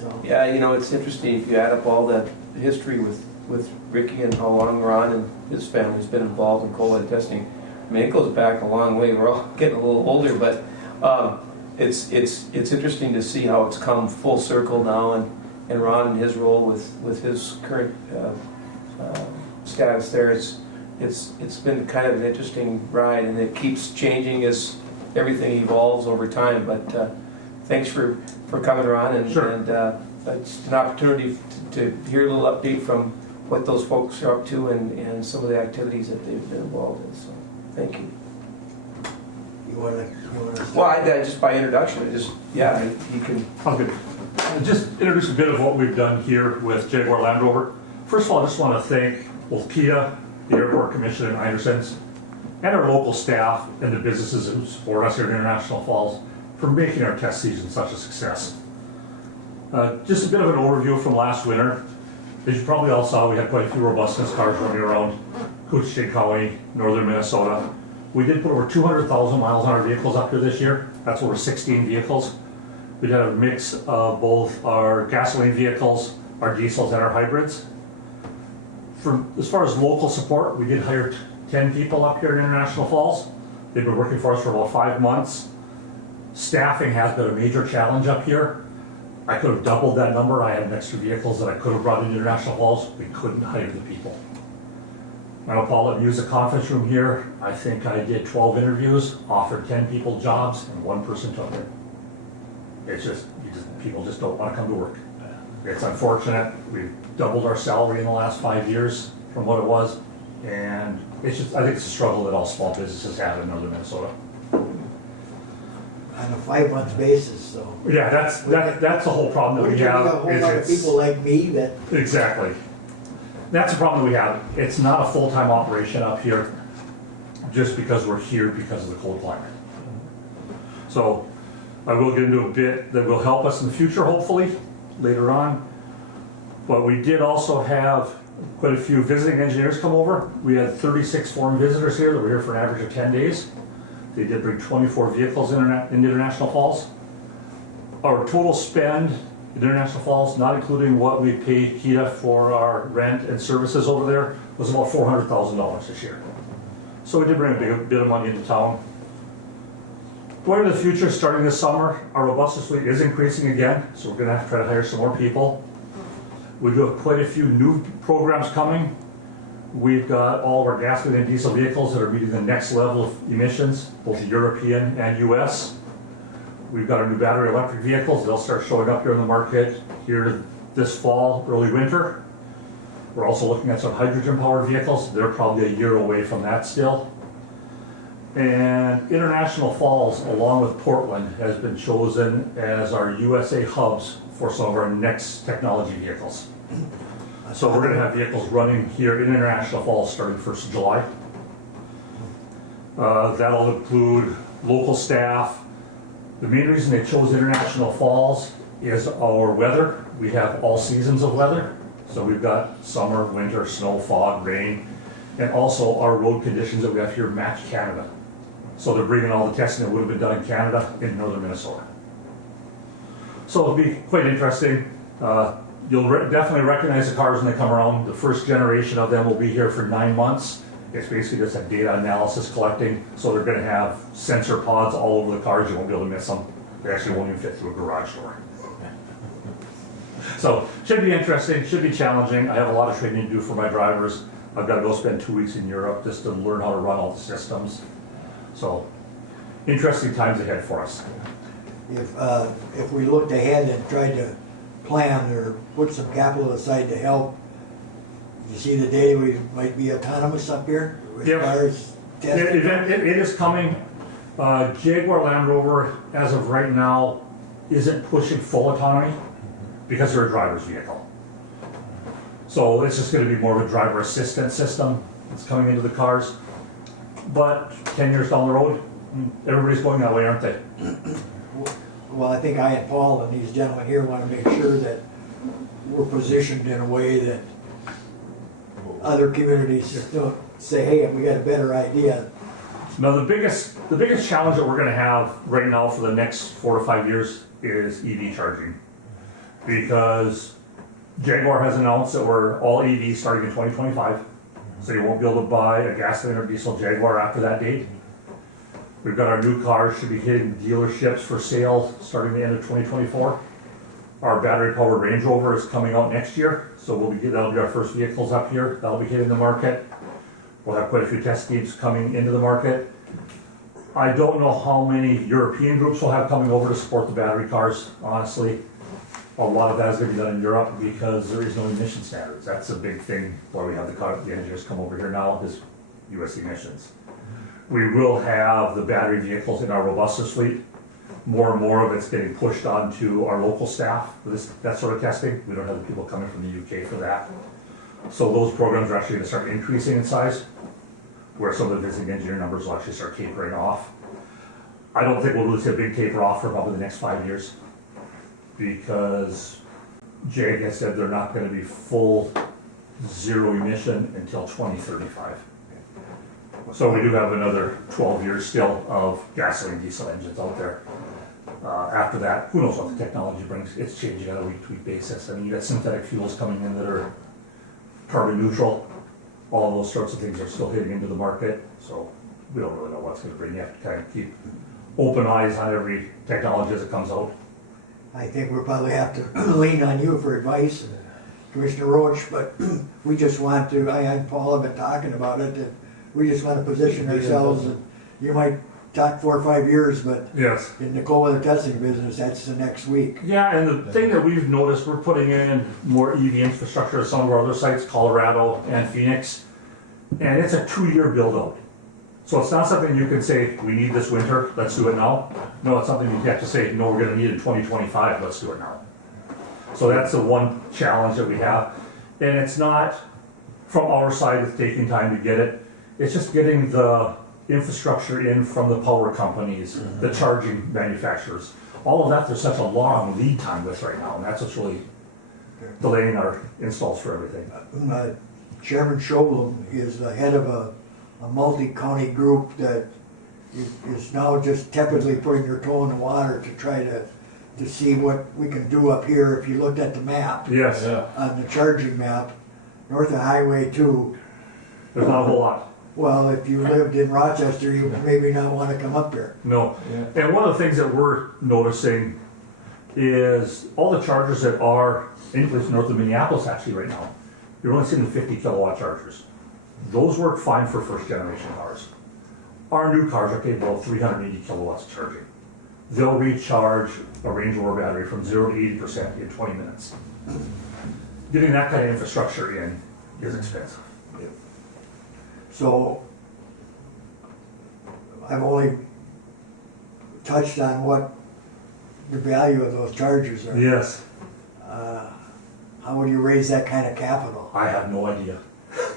So, yeah, you know, it's interesting if you add up all the history with Ricky and how long Ron and his family's been involved in cold weather testing. I mean, it goes back a long way. We're all getting a little older, but it's interesting to see how it's come full circle now, and Ron and his role with his current status there. It's been kind of an interesting ride, and it keeps changing as everything evolves over time. But thanks for coming, Ron, and, Sure. and it's an opportunity to hear a little update from what those folks are up to and some of the activities that they've been involved in. So, thank you. you wanna Well, I just by introduction, he can. I'm good. Just introduce a bit of what we've done here with Jaguar Land Rover. First of all, I just want to thank both Keda, the Airport Commission, and Anderson's, and our local staff and the businesses who support us here in International Falls for making our test season such a success. Just a bit of an overview from last winter. As you probably all saw, we had quite a few robustness cars running around Koochiching County, northern Minnesota. We did put over 200,000 miles on our vehicles up here this year. That's over 16 vehicles. We had a mix of both our gasoline vehicles, our diesels, and our hybrids. As far as local support, we did hire 10 people up here in International Falls. They've been working for us for about 5 months. Staffing has been a major challenge up here. I could have doubled that number. I had extra vehicles that I could have brought into International Falls. We couldn't hire the people. I know Paul let me use the conference room here. I think I did 12 interviews, offered 10 people jobs, and 1 person took it. It's just, people just don't want to come to work. It's unfortunate. We've doubled our salary in the last 5 years from what it was. And it's just, I think it's a struggle that all small businesses have in northern Minnesota. On a 5-month basis, so. Yeah, that's the whole problem that Wouldn't we you have. need a whole is lot of it's- people like me that, Exactly. That's the problem that we have. It's not a full-time operation up here just because we're here because of the cold climate. So I will get into a bit that will help us in the future, hopefully, later on. But we did also have quite a few visiting engineers come over. We had 36 foreign visitors here that were here for an average of 10 days. They did bring 24 vehicles in International Falls. Our total spend in International Falls, not including what we pay Keda for our rent and services over there, was about $400,000 this year. So we did bring a bit of money into town. Going into the future, starting this summer, our robustness fleet is increasing again, so we're gonna have to try to hire some more people. We do have quite a few new programs coming. We've got all of our gasoline and diesel vehicles that are meeting the next level of emissions, both European and US. We've got our new battery electric vehicles. They'll start showing up here in the market here this fall, early winter. We're also looking at some hydrogen powered vehicles. They're probably a year away from that still. And International Falls, along with Portland, has been chosen as our USA hubs for some of our next technology vehicles. So we're gonna have vehicles running here in International Falls starting 1st of July. That'll include local staff. The main reason they chose International Falls is our weather. We have all seasons of weather. So we've got summer, winter, snow, fog, rain, and also our road conditions that we have here match Canada. So they're bringing all the testing that would have been done in Canada in northern Minnesota. So it'll be quite interesting. You'll definitely recognize the cars when they come around. The first generation of them will be here for 9 months. It's basically just a data analysis collecting. So they're gonna have sensor pods all over the cars. You won't be able to miss them. They actually won't even fit through a garage door. So should be interesting, should be challenging. I have a lot of training to do for my drivers. I've got to go spend 2 weeks in Europe just to learn how to run all the systems. So interesting times ahead for us. if we looked ahead and tried to plan or put some capital aside to help, you see the day we might be autonomous up here with Yep. cars testing? It is coming. Jaguar Land Rover, as of right now, isn't pushing full autonomy because they're a driver's vehicle. So it's just gonna be more of a driver assistance system that's coming into the cars. But 10 years down the road, everybody's going that way, aren't they? Well, I think I and Paul and these gentlemen here want to make sure that we're positioned in a way that other communities don't say, hey, we got a better idea. Now, the biggest challenge that we're gonna have right now for the next 4 to 5 years is EV charging. Because Jaguar has announced that we're all EV starting in 2025. So you won't be able to buy a gasoline or diesel Jaguar after that date. We've got our new cars should be hitting dealerships for sale starting the end of 2024. Our battery powered Range Rover is coming out next year. So that'll be our first vehicles up here. That'll be hitting the market. We'll have quite a few test schemes coming into the market. I don't know how many European groups we'll have coming over to support the battery cars, honestly. A lot of that is going to be done in Europe because there is no emission standards. That's a big thing why we have the engineers come over here now is US emissions. We will have the battery vehicles in our robustness fleet. More and more of it's getting pushed onto our local staff for that sort of testing. We don't have the people coming from the UK for that. So those programs are actually going to start increasing in size, where some of the visiting engineer numbers will actually start tapering off. I don't think we'll really see a big taper off for probably the next 5 years, because JAG has said they're not going to be full zero emission until 2035. So we do have another 12 years still of gasoline diesel engines out there. After that, who knows what the technology brings? It's changing on a week-to-week basis. I mean, you got synthetic fuels coming in that are carbon neutral. All those sorts of things are still hitting into the market. So we don't really know what's going to bring. You have to kind of keep open eyes on every technology as it comes out. I think we'll probably have to lean on you for advice, Commissioner Roach, but we just want to, I and Paul have been talking about it, that we just want to position ourselves, and you might talked 4 or 5 years, but Yes. in the cold weather testing business, that's the next week. Yeah, and the thing that we've noticed, we're putting in more EV infrastructure at some of our other sites, Colorado and Phoenix, and it's a 2-year build out. So it's not something you can say, we need this winter, let's do it now. No, it's something you have to say, no, we're gonna need it in 2025, let's do it now. So that's the one challenge that we have. And it's not from our side, it's taking time to get it. It's just getting the infrastructure in from the power companies, the charging manufacturers. All of that, there's such a long lead time with right now, and that's what's really delaying our installs for everything. Chairman Schoblum is the head of a multi-county group that is now just tepidly putting their toe in the water to try to see what we can do up here. If you looked at the map, Yes, Yeah. on the charging map, north of Highway 2, there's not a whole lot. well, if you lived in Rochester, you would maybe not want to come up here. No. And one of the things that we're noticing is all the chargers that are in place north of Minneapolis actually right now, you're only seeing the 50 kilowatt chargers. Those work fine for first generation cars. Our new cars are capable of 380 kilowatts of charging. They'll recharge a Range Rover battery from 0 to 80% in 20 minutes. Getting that kind of infrastructure in is expensive. So I've only touched on what the value of those chargers are. Yes, How would you raise that kind of capital? I have no idea.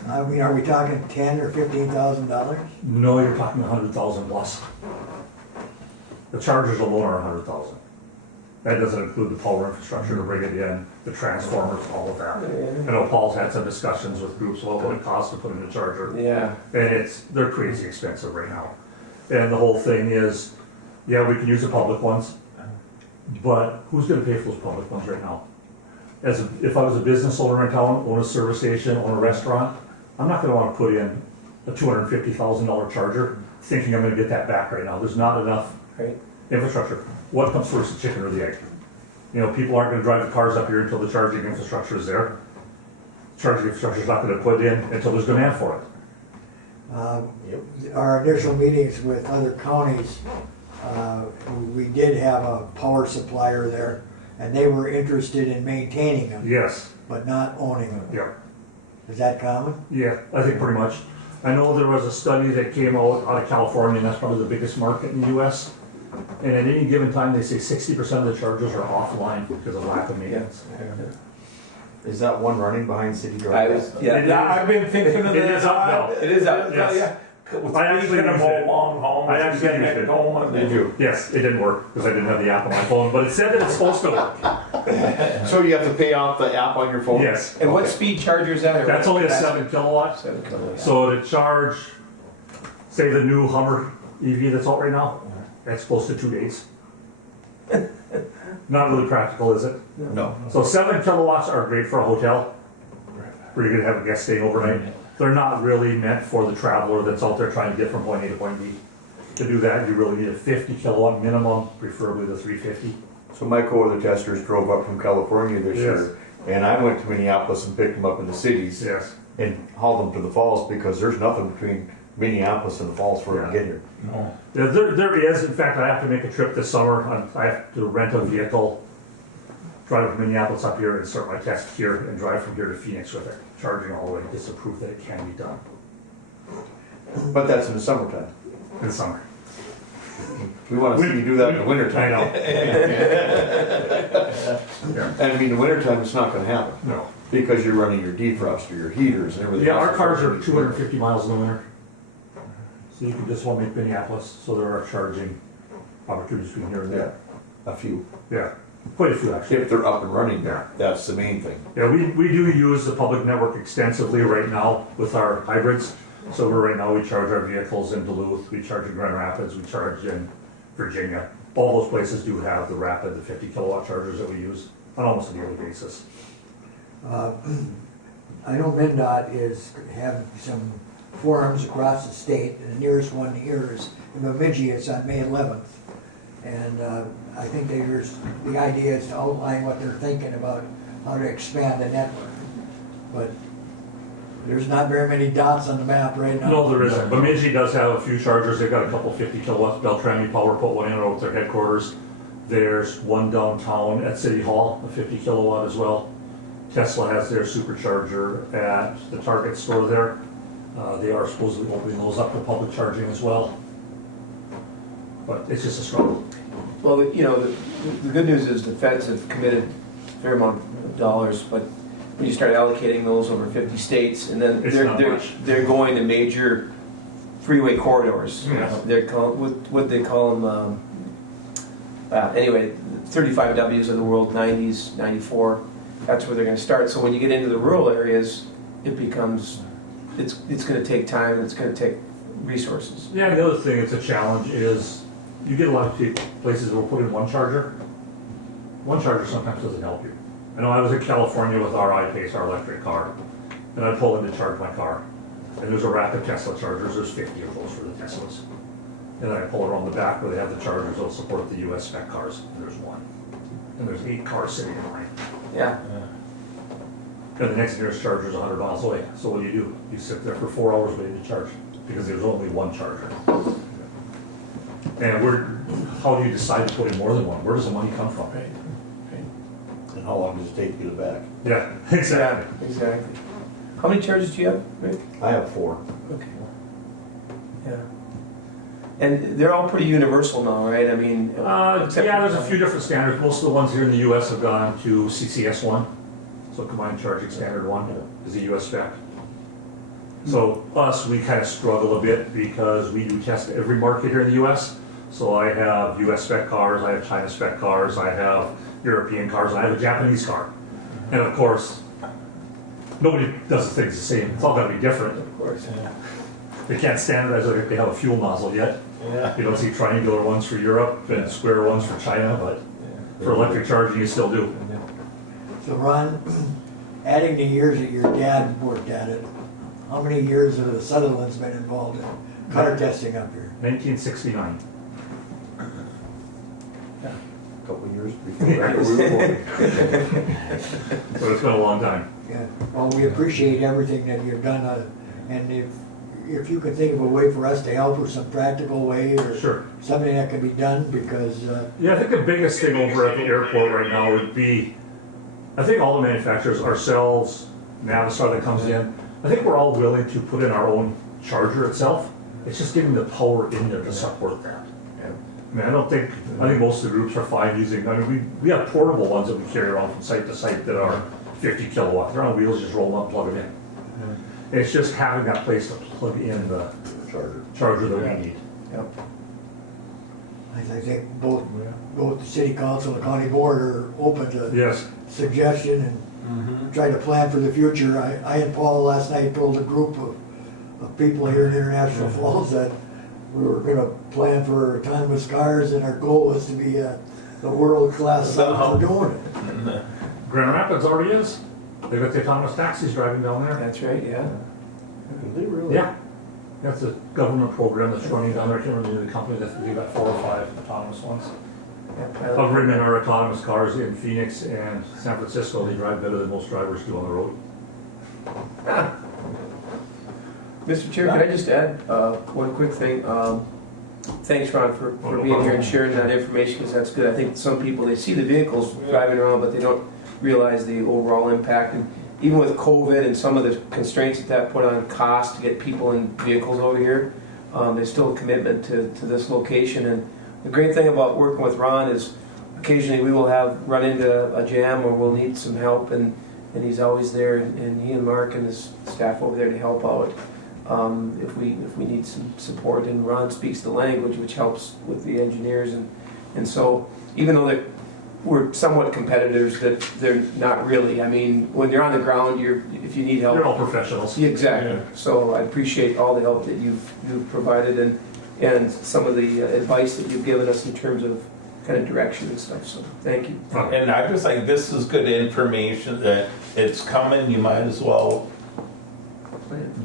I mean, are we talking $10,000 or $15,000? No, you're talking 100,000 plus. The chargers alone are 100,000. That doesn't include the power infrastructure to bring it in, the transformers, all of that. I know Paul's had some discussions with groups about what it costs to put in a charger. Yeah. And they're crazy expensive right now. And the whole thing is, yeah, we can use the public ones, but who's gonna pay for those public ones right now? If I was a business owner in town, own a service station, own a restaurant, I'm not gonna wanna put in a $250,000 charger thinking I'm gonna get that back right now. There's not enough Right. infrastructure. What comes first, the chicken or the egg? You know, people aren't gonna drive the cars up here until the charging infrastructure is there. Charging infrastructure is not gonna put in until there's demand for it. Our initial meetings with other counties, we did have a power supplier there, and they were interested in maintaining them, Yes, but not owning them. yeah. Is that common? Yeah, I think pretty much. I know there was a study that came out of California, and that's probably the biggest market in the US. And at any given time, they say 60% of the chargers are offline because of lack of maintenance. Is that one running behind City I Drive? was, yeah. Yeah, I've been thinking of It that. is up now. It is up. Yes. I actually Speaking of used it. long haul, I actually getting used it it. going. Did you? Yes, it didn't work because I didn't have the app on my phone, but it said that it's supposed to work. So you have to pay off the app on your phone? Yes. And what Okay. speed charger is that? or That's what only a capacity? 7 kilowatt. 7 kilowatts. So to charge, say the new Hummer EV that's out right now, that's close to 2 days. Not really practical, is it? No. So 7 kilowatts are great for a hotel, where you're gonna have a guest staying overnight. They're not really meant for the traveler that's out there trying to get from point A to point B. To do that, you really need a 50 kilowatt minimum, preferably the 350. So my co-other testers drove up from California this Yes. year, and I went to Minneapolis and picked them up in the cities Yes. and hauled them to the falls because there's nothing between Minneapolis and the falls for them to get here. No. Yeah, there is, in fact, I have to make a trip this summer. I have to rent a vehicle, drive from Minneapolis up here and start my test here and drive from here to Phoenix with it, charging all the way, just to prove that it can be done But that's in the summertime. in the summer. We want to see you do that in the I wintertime. know. Yeah, And I mean, in the wintertime, it's not gonna happen no. because you're running your defroster, your heaters and everything. Yeah, else. our cars are 250 miles in the winter. So you can just want to make Minneapolis, so there are charging opportunities between here and Yeah, there. a few. Yeah, quite a few actually. If they're up and running there, that's the main thing. Yeah, we do use the public network extensively right now with our hybrids. So right now, we charge our vehicles in Duluth, we charge in Grand Rapids, we charge in Virginia. All those places do have the rapid, the 50 kilowatt chargers that we use on almost a daily basis. I know MnDOT is having some forums across the state, and the nearest one here is in Bemidji. It's on May 11th. And I think the idea is to outline what they're thinking about how to expand the network. But There's not very many dots on the map right now. No, there isn't. Bemidji does have a few chargers. They've got a couple 50 kilowatts. Beltrami Power put one in over at their headquarters. There's one downtown at City Hall, a 50 kilowatt as well. Tesla has their supercharger at the Target store there. They are supposedly opening those up for public charging as well. But it's just a struggle. Well, you know, the good news is the feds have committed a fair amount of dollars, but when you start allocating those over 50 states, and then It's not much. they're going to major freeway corridors. Yes. They're called, what they call them, anyway, 35Ws of the world, 90s, 94, that's where they're gonna start. So when you get into the rural areas, it becomes, it's gonna take time, and it's gonna take resources. Yeah, the other thing that's a challenge is you get a lot of places that will put in one charger. One charger sometimes doesn't help you. I know I was in California with our iPace, our electric car, and I pull in to charge my car. And there's a rack of Tesla chargers, there's 50 of those for the Teslas. And then I pull around the back where they have the chargers that'll support the US spec cars, and there's one. And there's 8 cars sitting in line. Yeah, And the next nearest charger is 100 miles away. So what do? You sit there for 4 hours waiting to charge, because there's only one charger. And how do you decide to put in more than one? Where does the money come from? right. And how long does it take to get it back? Yeah, exactly. Yeah, exactly. How many charges do you have, Rick? I have 4. Okay. Yeah. And they're all pretty universal now, right? I mean, except Yeah, for- there's a few different standards. Most of the ones here in the US have gone to CCS1. So Combined Charging Standard 1 is a US spec. So us, we kind of struggle a bit because we do test every market here in the US. So I have US spec cars, I have China spec cars, I have European cars, I have a Japanese car. And of course, nobody does things the same. It's all gotta be different. Of course. They can't standardize like they have a fuel nozzle yet. Yeah. You don't see triangular ones for Europe and square ones for China, but for electric charging, you still do. So Ron, adding the years that your dad worked at it, how many years have the Sutherland's been involved in car testing up here? 1969. A couple of years before that, we were born. So it's been a long time. Yeah, well, we appreciate everything that you've done, and if you could think of a way for us to help with some practical way or Sure. something that can be done, because, Yeah, I think the biggest thing over at the airport right now would be, I think all the manufacturers, ourselves, Navistar that comes in, I think we're all willing to put in our own charger itself. It's just getting the power in there to support that. I mean, I think most of the groups are fine using, I mean, we have portable ones that we carry around from site to site that are 50 kilowatt. They're on wheels, just roll them up, and plug them in. It's just having that place to plug in the charger that we need. Yep. I think both the city council and the county board are open to Yes. suggestion and try to plan for the future. I and Paul last night told a group of people here in International Falls that we were gonna plan for autonomous cars, and our goal was to be a world-class site for doing it. Grand Rapids already is. They've got the autonomous taxis driving down there. That's right, yeah. They really? Yeah. That's a government program that's running down there. I can't remember the company that they've got 4 or 5 autonomous ones. Yeah, I've ridden in our autonomous cars in Phoenix and San Francisco. They drive better than most drivers do on the road. Mr. Chair, can I just add one quick thing? Thanks, Ron, for being here and sharing that information, because that's good. I think some people, they see the vehicles driving around, but they don't realize the overall impact. And even with COVID and some of the constraints that put on cost to get people in vehicles over here, there's still a commitment to this location. And the great thing about working with Ron is occasionally we will run into a jam or we'll need some help, and he's always there, and he and Mark and his staff over there to help out. If we need some support, and Ron speaks the language, which helps with the engineers, and so even though we're somewhat competitors, that they're not really. I mean, when you're on the ground, if you need help, They're all professionals. Yeah, exactly. So I appreciate all the help that you've provided, and some of the advice that you've given us in terms of kind of direction and stuff. So thank you. And I just think this is good information that it's coming, you might as well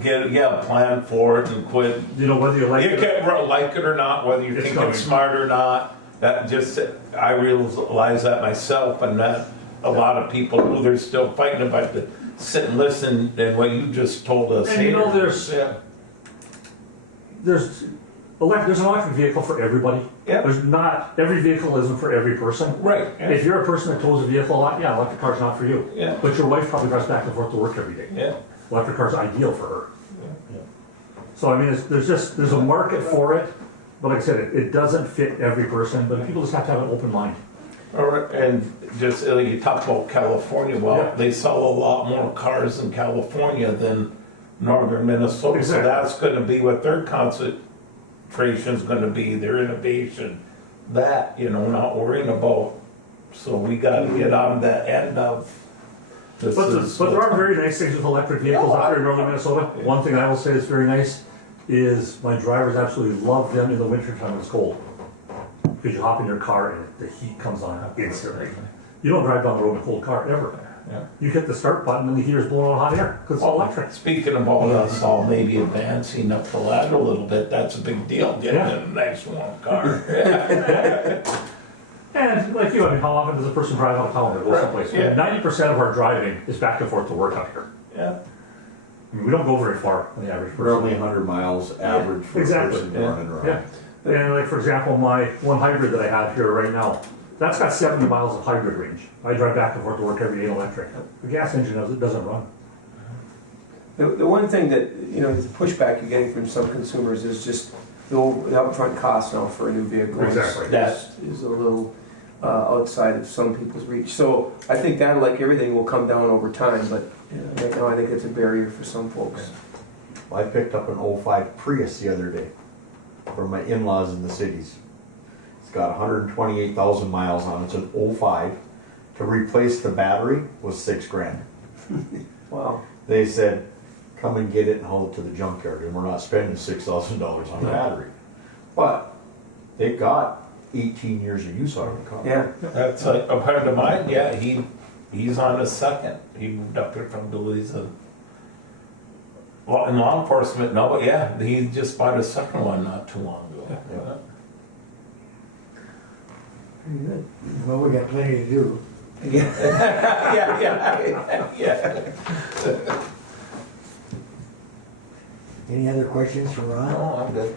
get a plan for it and quit. You know, whether you like You it. can like it or not, whether you It's think coming. it's smart or not, that just, I realize that myself, and that a lot of people who they're still fighting about the sit and listen and what you just told us. And you know, here. there's Yeah. there's an electric vehicle for everybody. Yeah. There's not, every vehicle isn't for every person. Right. Yeah. If you're a person that tows a vehicle a lot, yeah, electric car's not for you. Yeah. But your wife probably drives back and forth to work every day. Yeah. Electric car's ideal for her. So I mean, there's a market for it, but like I said, it doesn't fit every person, but people just have to have an open mind. All right, and just you talk about California. Well, Yeah. they sell a lot more cars in California than northern Minnesota. Exactly. So that's going to be what their concentration is going to be. Their innovation, that not worrying about. So we got to get on the end of. This But there are very nice things with electric vehicles out there in northern Minnesota. One thing I will say is very nice is my drivers absolutely love them in the wintertime when it's cold. Because you hop in your car and the heat comes on instantly. You don't drive down the road in a cold car ever. Yeah. You hit the start button and the heater's blowing out hot air because it's all electric. Speaking about us all maybe advancing up the ladder a little bit, that's a big deal. Getting Yeah. in a nice warm car. And like you, I mean, how often does a person drive out of town to go someplace? Yeah. 90% of our driving is back and forth to work out here. Yeah. I mean, we don't go very far on the average We're person. only 100 miles average for Exactly. a person running around. Yeah. And like, for example, my one hybrid that I have here right now, that's got 70 miles of hybrid range. I drive back and forth to work every day in electric. The gas engine doesn't run. The one thing that, the pushback you're getting from some consumers is just the upfront cost now for a new vehicle. Exactly. That is a little outside of some people's reach. So I think that, like everything, will come down over time, but right now I think it's a barrier for some folks. I picked up an 05 Prius the other day from my in-laws in the cities. It's got 128,000 miles on it. It's an 05. To replace the battery was $6,000. Wow. They said, come and get it and haul it to the junkyard, and we're not spending $6,000 on a battery. But they've got 18 years of use out of the car. Yeah. That's a part of mine. Yeah, he's on his second. He moved up here from Duluth. Well, in law enforcement, no, but yeah, he just bought his second one not too long ago. Yeah. Pretty good. Well, we got plenty to do. Yeah. Any other questions for Ron? No, I'm good.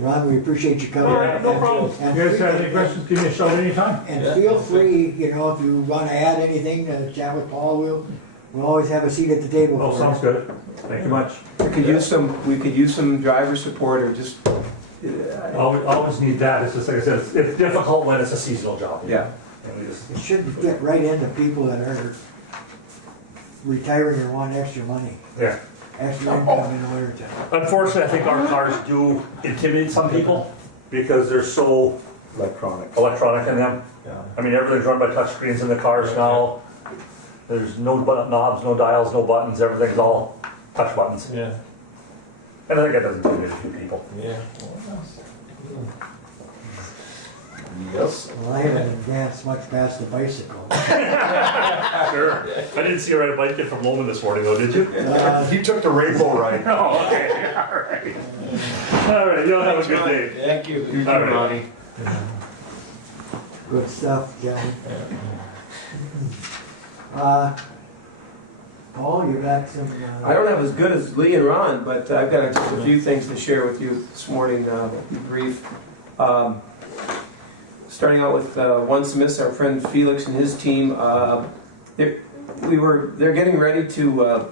Ron, we appreciate you coming. All right, no problem. And- You guys have any questions, give me a shout anytime. And feel free, if you want to add anything, chat with Paul, we'll always have a seat at the table Oh, for sounds you. good. Thank you much. We could use some driver support or just, Always need that. It's just like I said, it's difficult when it's a seasonal job. yeah. And we just- It should get right into people that are retiring or want extra money, Yeah. extra income in the winter time. Unfortunately, I think our cars do intimidate some people because they're so Electronic. electronic in them. Yeah. I mean, everything's run by touch screens in the cars now. There's no knobs, no dials, no buttons. Everything's all touch buttons. Yeah. And I think that doesn't intimidate a few people. Yeah. Yes. Well, I haven't advanced much past the bicycle. Sure. I didn't see you ride a bike in from Lowman this morning, though, did you? He took the rainbow ride. Oh, okay. All right. All right. You'll have a good day. Thank you. You too, Ronnie. Good stuff, Johnny. Paul, you got some? I don't have as good as Lee and Ron, but I've got just a few things to share with you this morning, be brief. Starting out with One Smith, our friend Felix and his team, they're getting ready to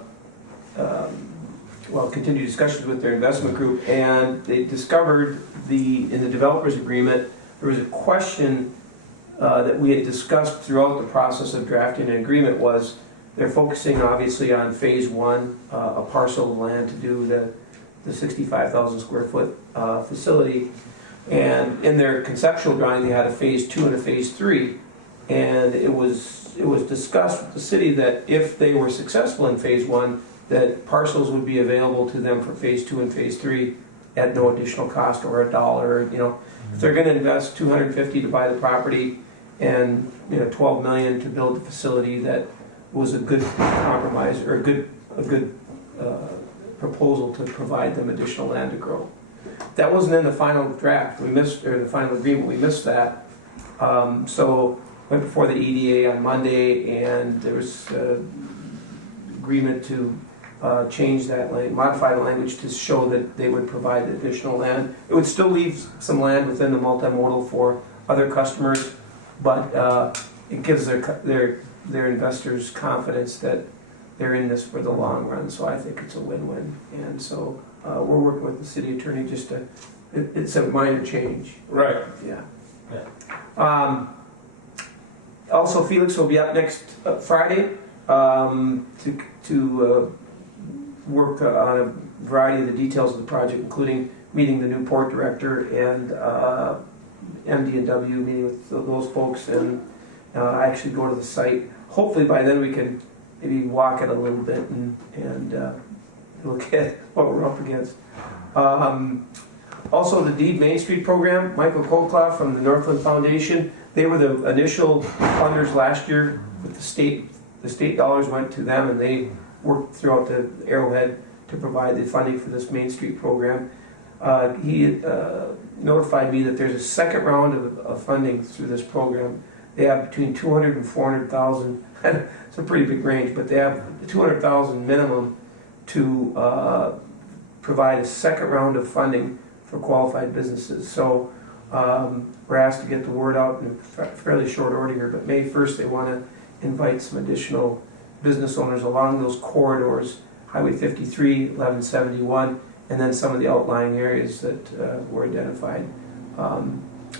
continue discussions with their investment group, and they discovered in the developers agreement there was a question that we had discussed throughout the process of drafting an agreement. Was they're focusing obviously on phase one, a parcel of land to do the 65,000 square foot facility. And in their conceptual drawing, they had a phase two and a phase three. And it was discussed with the city that if they were successful in phase one, that parcels would be available to them for phase two and phase three at no additional cost or $1. If they're going to invest $250 to buy the property and $12 million to build the facility, that was a good compromise or a good proposal to provide them additional land to grow. That wasn't in the final draft. The final agreement. We missed that. So went before the EDA on Monday, and there was agreement to change that modify the language to show that they would provide additional land. It would still leave some land within the multimodal for other customers, but it gives their investors confidence that they're in this for the long run. So I think it's a win-win. And so we're working with the city attorney just to, it's a minor change. Right. Yeah. Also, Felix will be up next Friday to work on a variety of the details of the project, including meeting the new port director and MD&W, meeting with those folks, and actually go to the site. Hopefully by then we can maybe walk it a little bit and look at what we're up against. Also, the Deed Main Street program, Michael Kolkloff from the Northland Foundation, they were the initial funders last year with the state. The state dollars went to them, and they worked throughout the Arrowhead to provide the funding for this Main Street program. He notified me that there's a second round of funding through this program. They have between 200 and 400,000. It's a pretty big range, but they have 200,000 minimum to provide a second round of funding for qualified businesses. So we're asked to get the word out in fairly short order here, but May 1st they want to invite some additional business owners along those corridors, Highway 53, 1171, and then some of the outlying areas that were identified.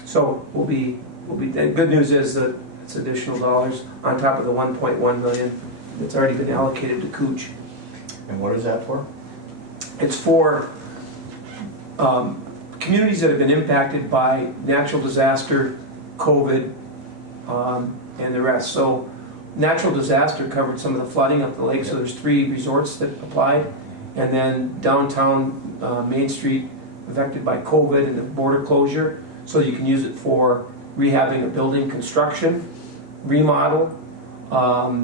So we'll be. The good news is that it's additional dollars on top of the 1.1 million that's already been allocated to Cooch. And what is that for? It's for communities that have been impacted by natural disaster, COVID, and the rest. So natural disaster covered some of the flooding up the lake, so there's 3 resorts that applied, and then downtown Main Street affected by COVID and the border closure, so you can use it for rehabbing a building, construction, remodel,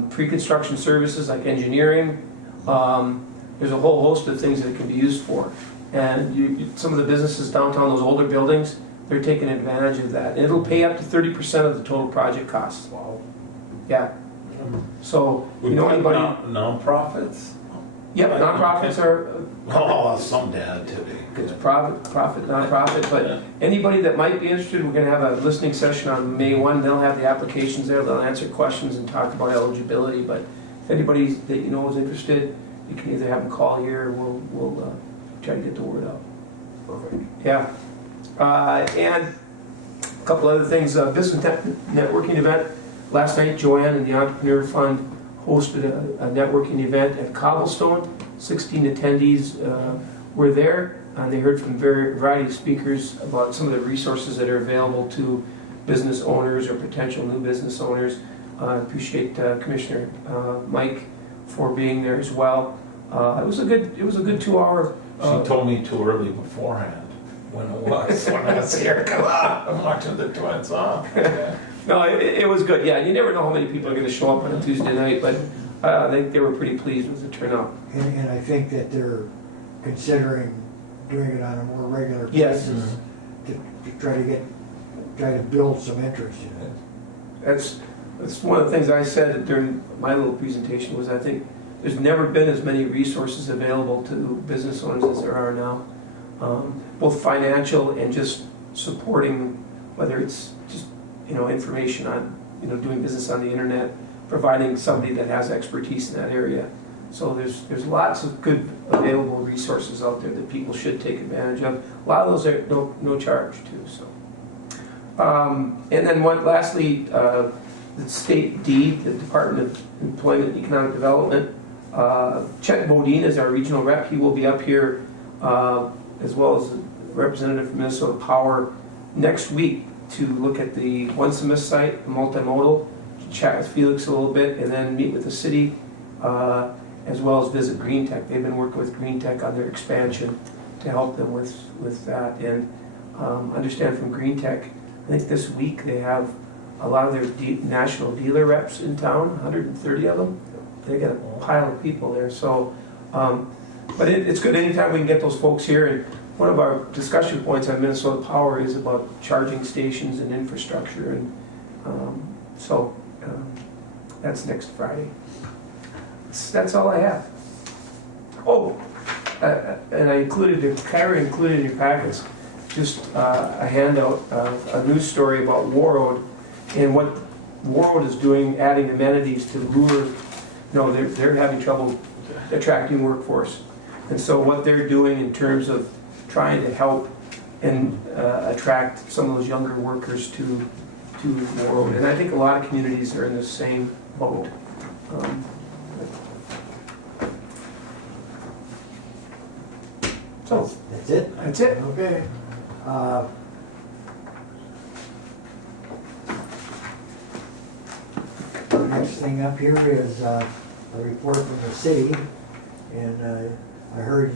pre-construction services like engineering. There's a whole host of things that it can be used for. And some of the businesses downtown, those older buildings, they're taking advantage of that. And it'll pay up to 30% of the total project costs. Wow. Yeah. So, We anybody... non-profits? Yep, nonprofits are... Oh, some dad today. It's profit, nonprofit, but anybody that might be interested, we're gonna have a listening session on May 1. They'll have the applications there, they'll answer questions and talk about eligibility, but if anybody that you know is interested, you can either have them call here, or we'll try to get the word out. Perfect. Yeah. And a couple other things, business networking event. Last night, Joanne and the Entrepreneur Fund hosted a networking event at Cobblestone. 16 attendees were there, and they heard from a variety of speakers about some of the resources that are available to business owners or potential new business owners. I appreciate Commissioner Mike for being there as well. It was a good 2-hour. She told me too early beforehand when it was, when I was here. Come on, I'm watching the Twins on. No, it was good. Yeah, you never know how many people are going to show up on a Tuesday night, but I think they were pretty pleased with the turnout. And I think that they're considering doing it on a more regular Yes. basis to try to build some interest in it. That's one of the things I said during my little presentation was I think there's never been as many resources available to business owners as there are now, both financial and just supporting, whether it's just information on doing business on the internet, providing somebody that has expertise in that area. So there's lots of good available resources out there that people should take advantage of. A lot of those are no charge too. So, and then lastly, the state deed, the Department of Employment and Economic Development. Chet Bodine is our regional rep. He will be up here as well as a representative from Minnesota Power next week to look at the One Smith site, the multimodal, chat with Felix a little bit, and then meet with the city, as well as visit Green Tech. They've been working with Green Tech on their expansion to help them with that. And understand from Green Tech, I think this week they have a lot of their national dealer reps in town, 130 of them. They got a pile of people there. So, but it's good anytime we can get those folks here. And one of our discussion points on Minnesota Power is about charging stations and infrastructure, and so that's next Friday. That's all I have. Oh, and Kyra included in your packets, just a handout of a news story about Warroad and what Warroad is doing, adding amenities to lure, they're having trouble attracting workforce. And so what they're doing in terms of trying to help and attract some of those younger workers to Warroad. And I think a lot of communities are in the same boat. So That's it? that's it. Okay. The next thing up here is a report from the city, and I heard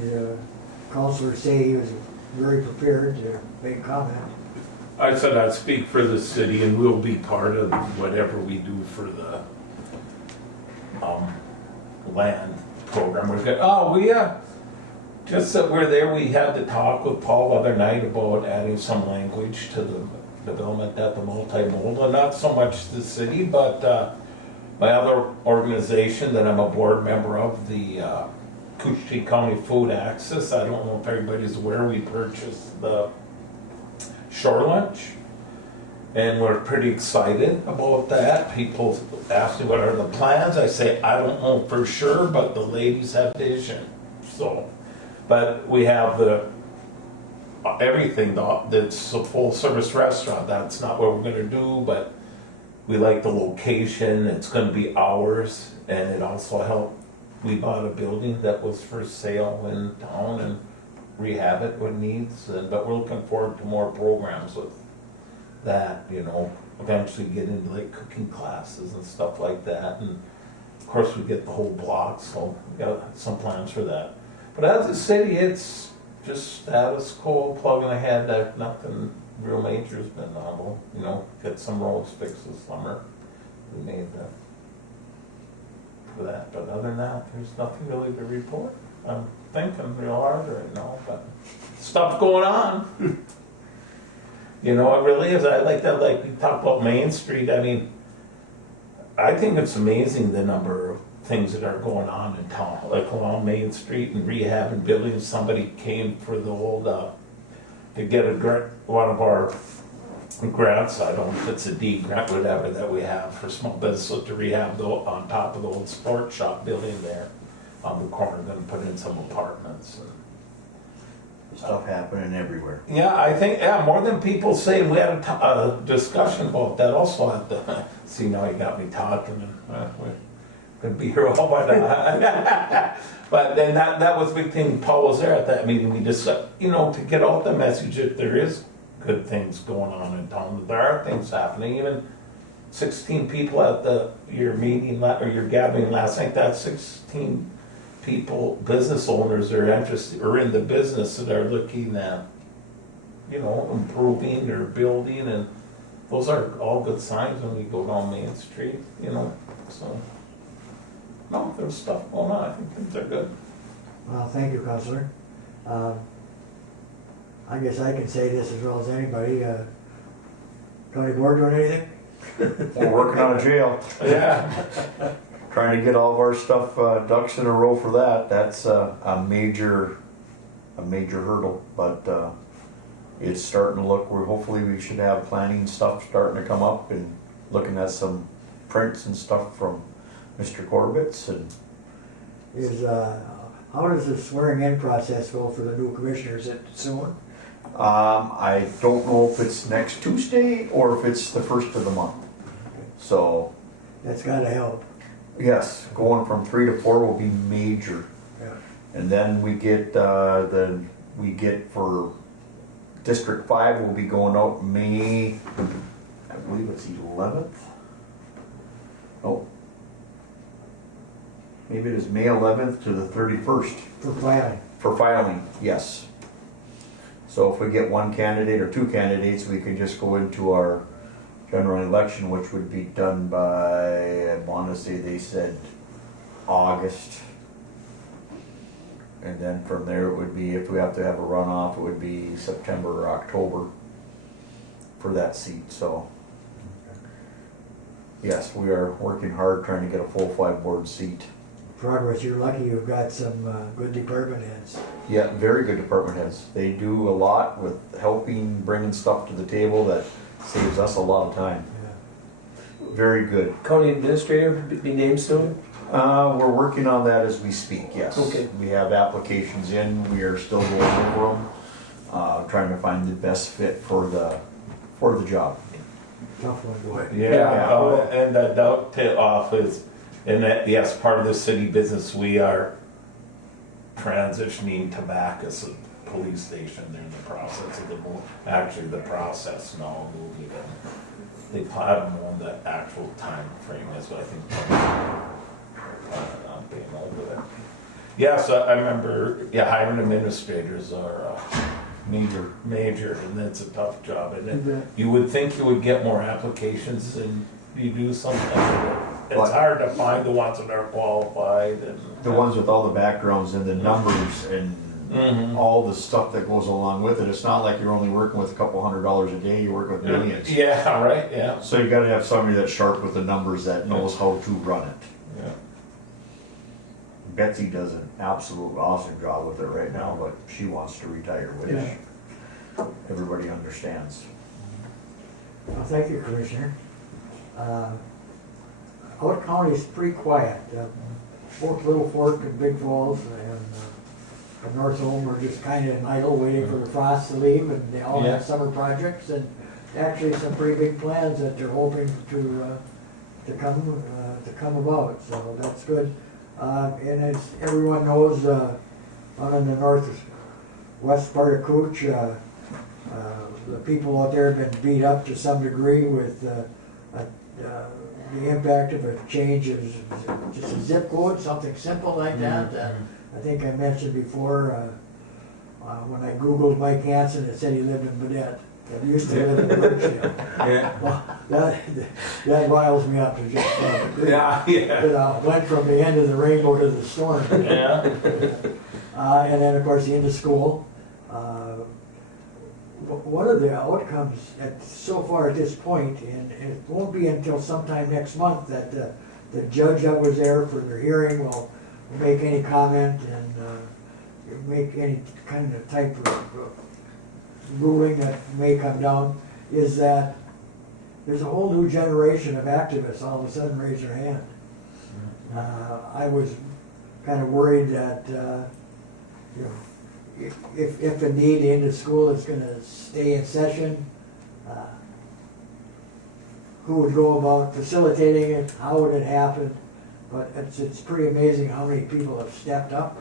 Counselor say he was very prepared to make comment. I said I'd speak for the city and we'll be part of whatever we do for the land program. We're good. Just that we're there, we had the talk with Paul the other night about adding some language to the development at the multimodal, not so much the city, but my other organization that I'm a board member of, the Koochiching County Food Access. I don't know if everybody's aware, we purchased the shore lunch, and we're pretty excited about that. People ask me what are the plans. I say I don't know for sure, but the ladies have vision. So, but we have the everything that's a full service restaurant. That's not what we're gonna do, but we like the location. It's gonna be ours, and it also helped. We bought a building that was for sale in town and rehab it when needs, but we're looking forward to more programs with that, eventually get into like cooking classes and stuff like that. And of course we get the whole block, so we got some plans for that. But as a city, it's just status quo, plugging ahead. Nothing real major has been novel. Get some roads fixed this summer. We made that for that, but other than that, there's nothing really to report. I'm thinking real hard right now, but stuff going on. It really is. I like that, like we talked about Main Street. I mean, I think it's amazing the number of things that are going on in town, like along Main Street and rehabbing buildings. Somebody came for the old, to get a grant, one of our grants, I don't know if it's a D grant, whatever, that we have for small business to rehab on top of the old sports shop building there on the corner, then put in some apartments. Stuff happening everywhere. Yeah, I think, more than people say. We had a discussion about that also at the, see, now you got me talking, and we're gonna be here all by now. But then that was a big thing. Paul was there at that meeting. We just, to get out the message that there is good things going on in town, that there are things happening. Even 16 people at your meeting, or your gathering last night, that's 16 people, business owners are interested, or in the business that are looking at, improving or building, and those are all good signs when we go down Main Street, so. No, there's stuff going on. I think things are good. Well, thank you, Counselor. I guess I can say this as well as anybody. County Board doing anything? We're working on a jail. Yeah. Trying to get all of our stuff ducks in a row for that. That's a major hurdle, but it's starting to look. Hopefully we should have planning stuff starting to come up, and looking at some prints and stuff from Mr. Corbett's. And How does the swearing-in process go for the new commissioners? Is it soon? I don't know if it's next Tuesday or if it's the first of the month. So That's gotta help. yes, going from 3 to 4 will be major. Yeah. And then we get for District 5, we'll be going out May, I believe it's 11th. Oh, maybe it is May 11th to the 31st For filing. for filing. Yes. So if we get one candidate or two candidates, we can just go into our general election, which would be done by, I want to say they said August. And then from there it would be, if we have to have a runoff, it would be September or October for that seat. So yes, we are working hard trying to get a full 5 board seat. progress. You're lucky you've got some good department heads. Yeah, very good department heads. They do a lot with helping, bringing stuff to the table that saves us a lot of time. Yeah. Very good. County administrator be named soon? We're working on that as we speak, yes. Okay. We have applications in, we are still going over them, trying to find the best fit for the job. Tough one, boy. Yeah, and the dovetail off is, and that, yes, part of the city business, we are transitioning to back as a police station. They're in the process of actually the process now moving it. They haven't known the actual time frame is what I think. I'm being over it. Yeah, so I remember, hiring administrators are major, and that's a tough job. And you would think you would get more applications than you do sometimes. It's hard to find the ones that are qualified and. The ones with all the backgrounds and the numbers and all the stuff that goes along with it. It's not like you're only working with a couple $100 a day, you work with millions. Yeah, right, yeah. So you gotta have somebody that's sharp with the numbers that knows how to run it. Yeah. Betsy does an absolute awesome job with it right now, but she wants to retire, which everybody understands. Well, thank you, Commissioner. Out County is pretty quiet. Both Little Fork and Big Falls and North Home are just kind of idle, waiting for the frost to leave, and they all have summer projects, and actually some pretty big plans that they're hoping to come about, so that's good. And as everyone knows, out in the northwest part of Cooch, the people out there have been beat up to some degree with the impact of a change of just a zip code, something simple like that. I think I mentioned before, when I Googled Mike Hansen, it said he lived in Badette. He used to live in Birchdale. Yeah. Well, that riles me up to just, Yeah. went from the end of the rainbow to the storm. Yeah. And then, of course, the end of school. One of the outcomes so far at this point, and it won't be until sometime next month that the judge that was there for their hearing will make any comment and make any kind of type of ruling that may come down, is that there's a whole new generation of activists all of a sudden raise their hand. I was kind of worried that if indeed the end of school is going to stay in session, who would go about facilitating it, how would it happen? But it's pretty amazing how many people have stepped up.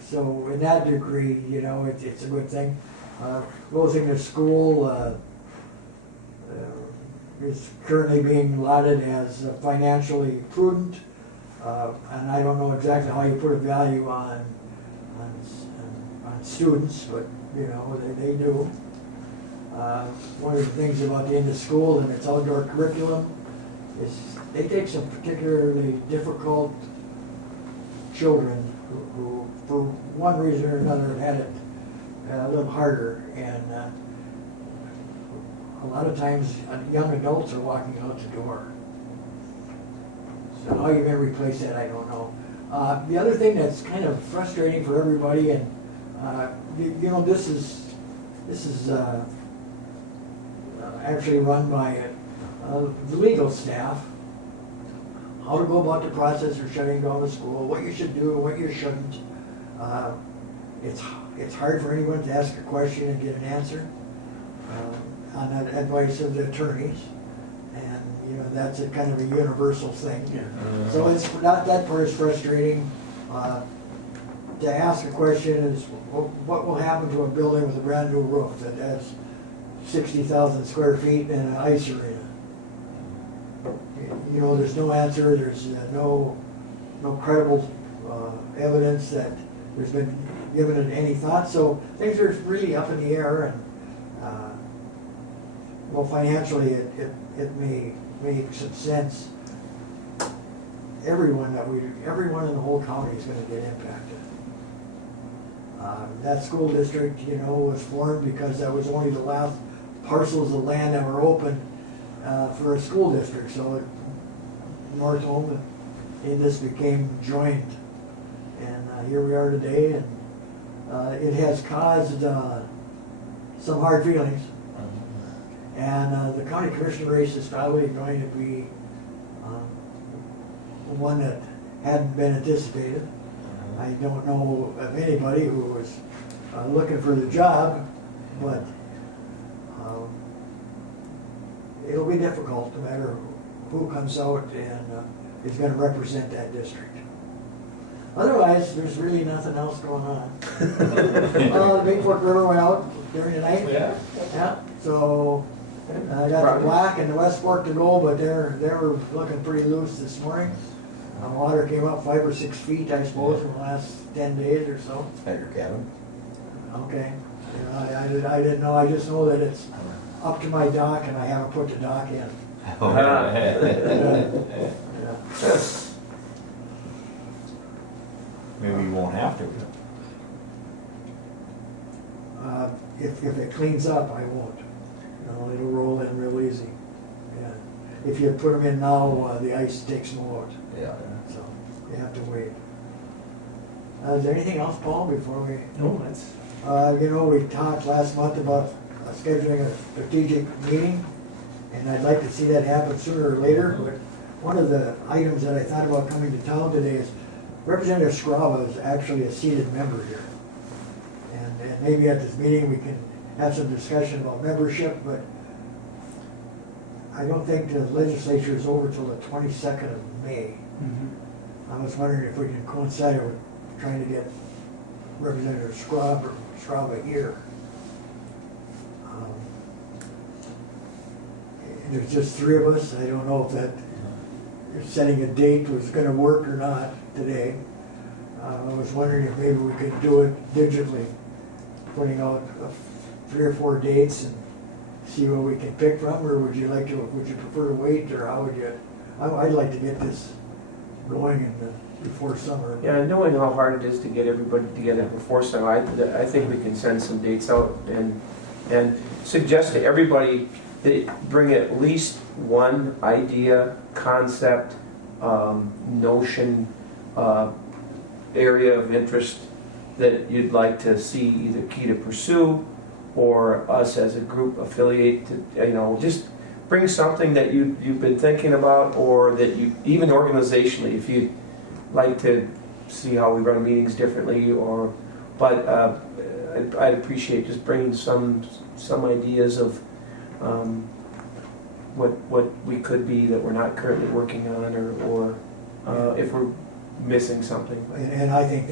So in that degree, it's a good thing. Closing the school is currently being lauded as financially prudent, and I don't know exactly how you put a value on students, but they do. One of the things about the end of school and its outdoor curriculum is they take some particularly difficult children who for one reason or another, have had it a little harder, and a lot of times young adults are walking out the door. So how you're going to replace that, I don't know. The other thing that's kind of frustrating for everybody, and this is actually run by the legal staff. How to go about the process of shutting down the school, what you should do, what you shouldn't. It's hard for anyone to ask a question and get an answer on that advice of the attorneys, and that's a kind of a universal thing. So it's not that part is frustrating. To ask a question is, what will happen to a building with a brand new roof that has 60,000 square feet and an ice arena? There's no answer. There's no credible evidence that there's been given it any thought. So things are really up in the air, and financially it may make some sense. Everyone in the whole county is going to get impacted. That school district, was formed because that was only the last parcels of land that were open for a school district. So North Home and this became joint. And here we are today, and it has caused some hard feelings. And the county commissioner race is probably going to be one that hadn't been anticipated. I don't know of anybody who was looking for the job, but it'll be difficult no matter who comes out and is going to represent that district. Otherwise, there's really nothing else going on. The Big Fork River went out during the night. Yeah. Yeah, so I got the Black and the West Fork to go, but they were looking pretty loose this morning. Water came up 5 or 6 feet, I suppose, in the last 10 days or so. At your cabin? Okay. I didn't know, I just know that it's up to my dock and I haven't put the dock in. Yeah. Maybe you won't have to. If it cleans up, I won't. It'll roll in real easy. Yeah. If you put them in now, the ice takes them out. Yeah. So you have to wait. Is there anything else, Paul, before we? No, that's, We talked last month about scheduling a strategic meeting, and I'd like to see that happen sooner or later. But one of the items that I thought about coming to town today is Representative Scrava is actually a seated member here. And maybe at this meeting we can have some discussion about membership, but I don't think the legislature is over till the 22nd of May. I was wondering if we can coincide it with trying to get Representative Scrava here. And there's just 3 of us. I don't know if that setting a date was going to work or not today. I was wondering if maybe we could do it digitally, putting out 3 or 4 dates and see what we can pick from, or would you prefer to wait, or how would you? I'd like to get this going before summer. yeah, knowing how hard it is to get everybody together before summer, I think we can send some dates out and suggest to everybody that bring at least one idea, concept, notion, area of interest that you'd like to see either Keda pursue or us as a group affiliate to, just bring something that you've been thinking about, or that you, even organizationally, if you'd like to see how we run meetings differently, but I'd appreciate just bringing some ideas of what we could be that we're not currently working on, or if we're missing something. And I think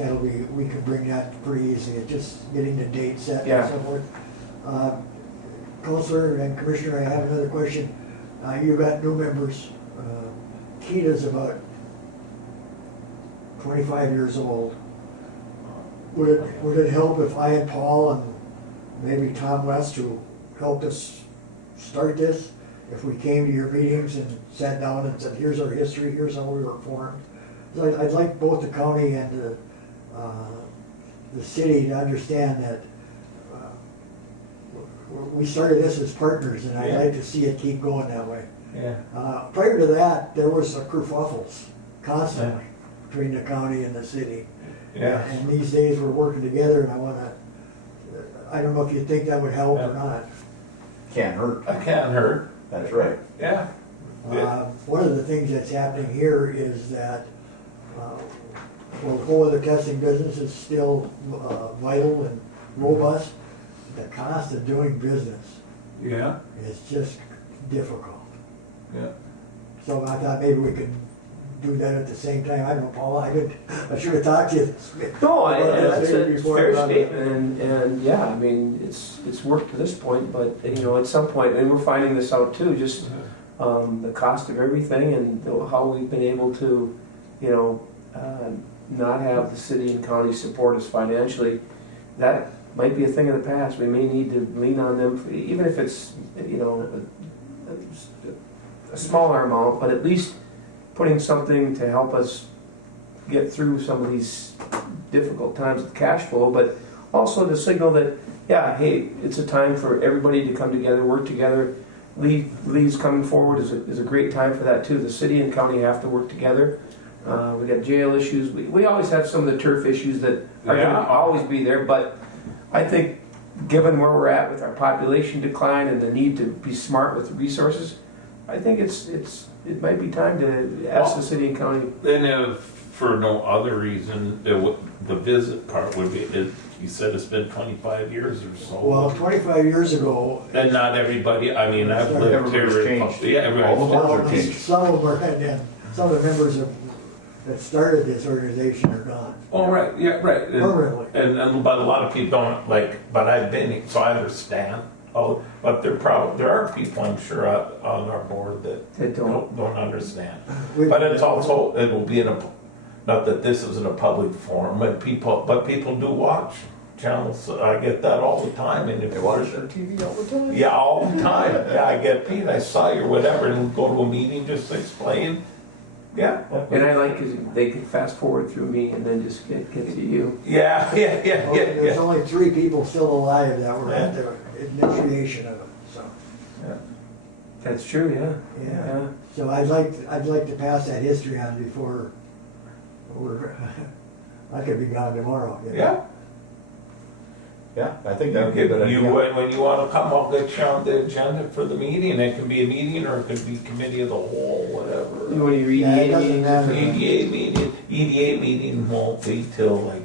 we could bring that pretty easily, it's just getting the date set Yeah. and so forth. Counselor and Commissioner, I have another question. You've got new members. Keda's about 25 years old. Would it help if I and Paul and maybe Tom West, who helped us start this, if we came to your meetings and sat down and said, here's our history, here's how we were formed? So I'd like both the county and the city to understand that we started this as partners, and I'd like to see it keep going that way. Yeah. Prior to that, there was a kerfuffles constantly between the county and the city. Yeah. And these days we're working together, and I don't know if you think that would help or not. Can't hurt. I can't hurt. That's right. Yeah. One of the things that's happening here is that the whole other testing business is still vital and robust. The cost of doing business Yeah. is just difficult. Yeah. So I thought maybe we could do that at the same time. I don't know, Paul, I should have talked to you. No, about that's this a before fair about it. statement, and yeah, I mean, it's worked to this point, but, at some point, and we're finding this out too, just the cost of everything and how we've been able to, not have the city and county support us financially. That might be a thing of the past. We may need to lean on them, even if it's, a smaller amount, but at least putting something to help us get through some of these difficult times with cash flow, but also to signal that, yeah, hey, it's a time for everybody to come together, work together. Lee's coming forward is a great time for that too. The city and county have to work together. We got jail issues. We always have some of the turf issues that are Yeah. gonna always be there, but I think given where we're at with our population decline and the need to be smart with resources, I think it might be time to ask the city and county. Then if, for no other reason, the visit part would be, you said it's been 25 years or so. Well, 25 years ago. And not everybody, I mean, I've lived here. Everybody's changed. Yeah, everybody's All the laws are changed. Some of them are, and then some of the members that started this organization are gone. Oh, right, yeah, right. Permanently. And but a lot of people don't like, but I've been, so I understand. Oh, but there are people, I'm sure, on our board that That don't. don't understand. We've- But it's also, it will be not that this isn't a public forum, but people do watch channels. I get that all the time. And if They watch their TV all the time. yeah, all the time. Yeah, I get, Pete, I saw you or whatever, and go to a meeting just to explain. Yeah. And I like because they can fast forward through me and then just get to you. Yeah. Well, there's only 3 people still alive that were at the initiation of it, so. That's true, yeah. Yeah. So I'd like to pass that history on before I could be gone tomorrow. You know? Yeah. Yeah, I think that would be a good idea. When you want to come, I'll get you on the agenda for the meeting. It can be a meeting or it could be committee of the whole, whatever. You want to read Yeah, it the doesn't matter. EDA meeting won't be till like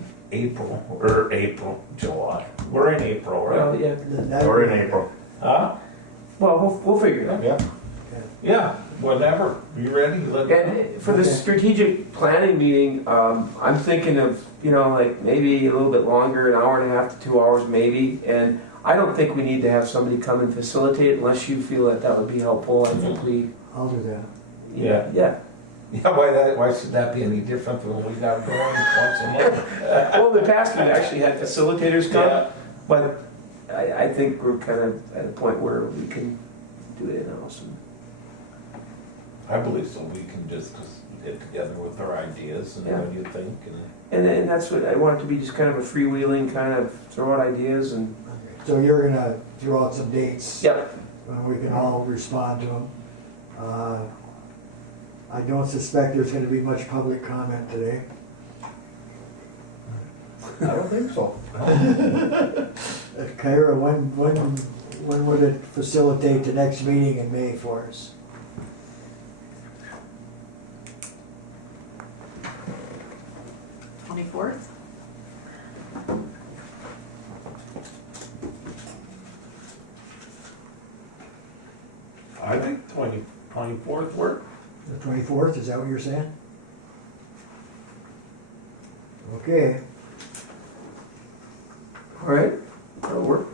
July. We're in April, Well, right? yeah. Or in April. Huh? Well, we'll figure it out. Yeah. Yeah, whenever. You ready? Let me know. And for the Okay. strategic planning meeting, I'm thinking of, like maybe a little bit longer, an hour and a half to 2 hours maybe. And I don't think we need to have somebody come and facilitate it unless you feel that would be helpful. I think I'll do that. Yeah. Yeah. Yeah, why should that be any different than what we got going once a month? Well, in the past, we've actually had facilitators come, Yeah. but I think we're kind of at a point where we can do it in-house. I believe so. We can just get together with our ideas and Yeah. what do you think? And that's what I want it to be, just kind of a freewheeling kind of throw out ideas and. So you're gonna throw out some dates? Yep. And we can all respond to them. I don't suspect there's gonna be much public comment today. I don't think so. Kyra, when would it facilitate the next meeting in May for us? Twenty-fourth? I think 24th work. The 24th, is that what you're saying? Okay. All right, that'll work.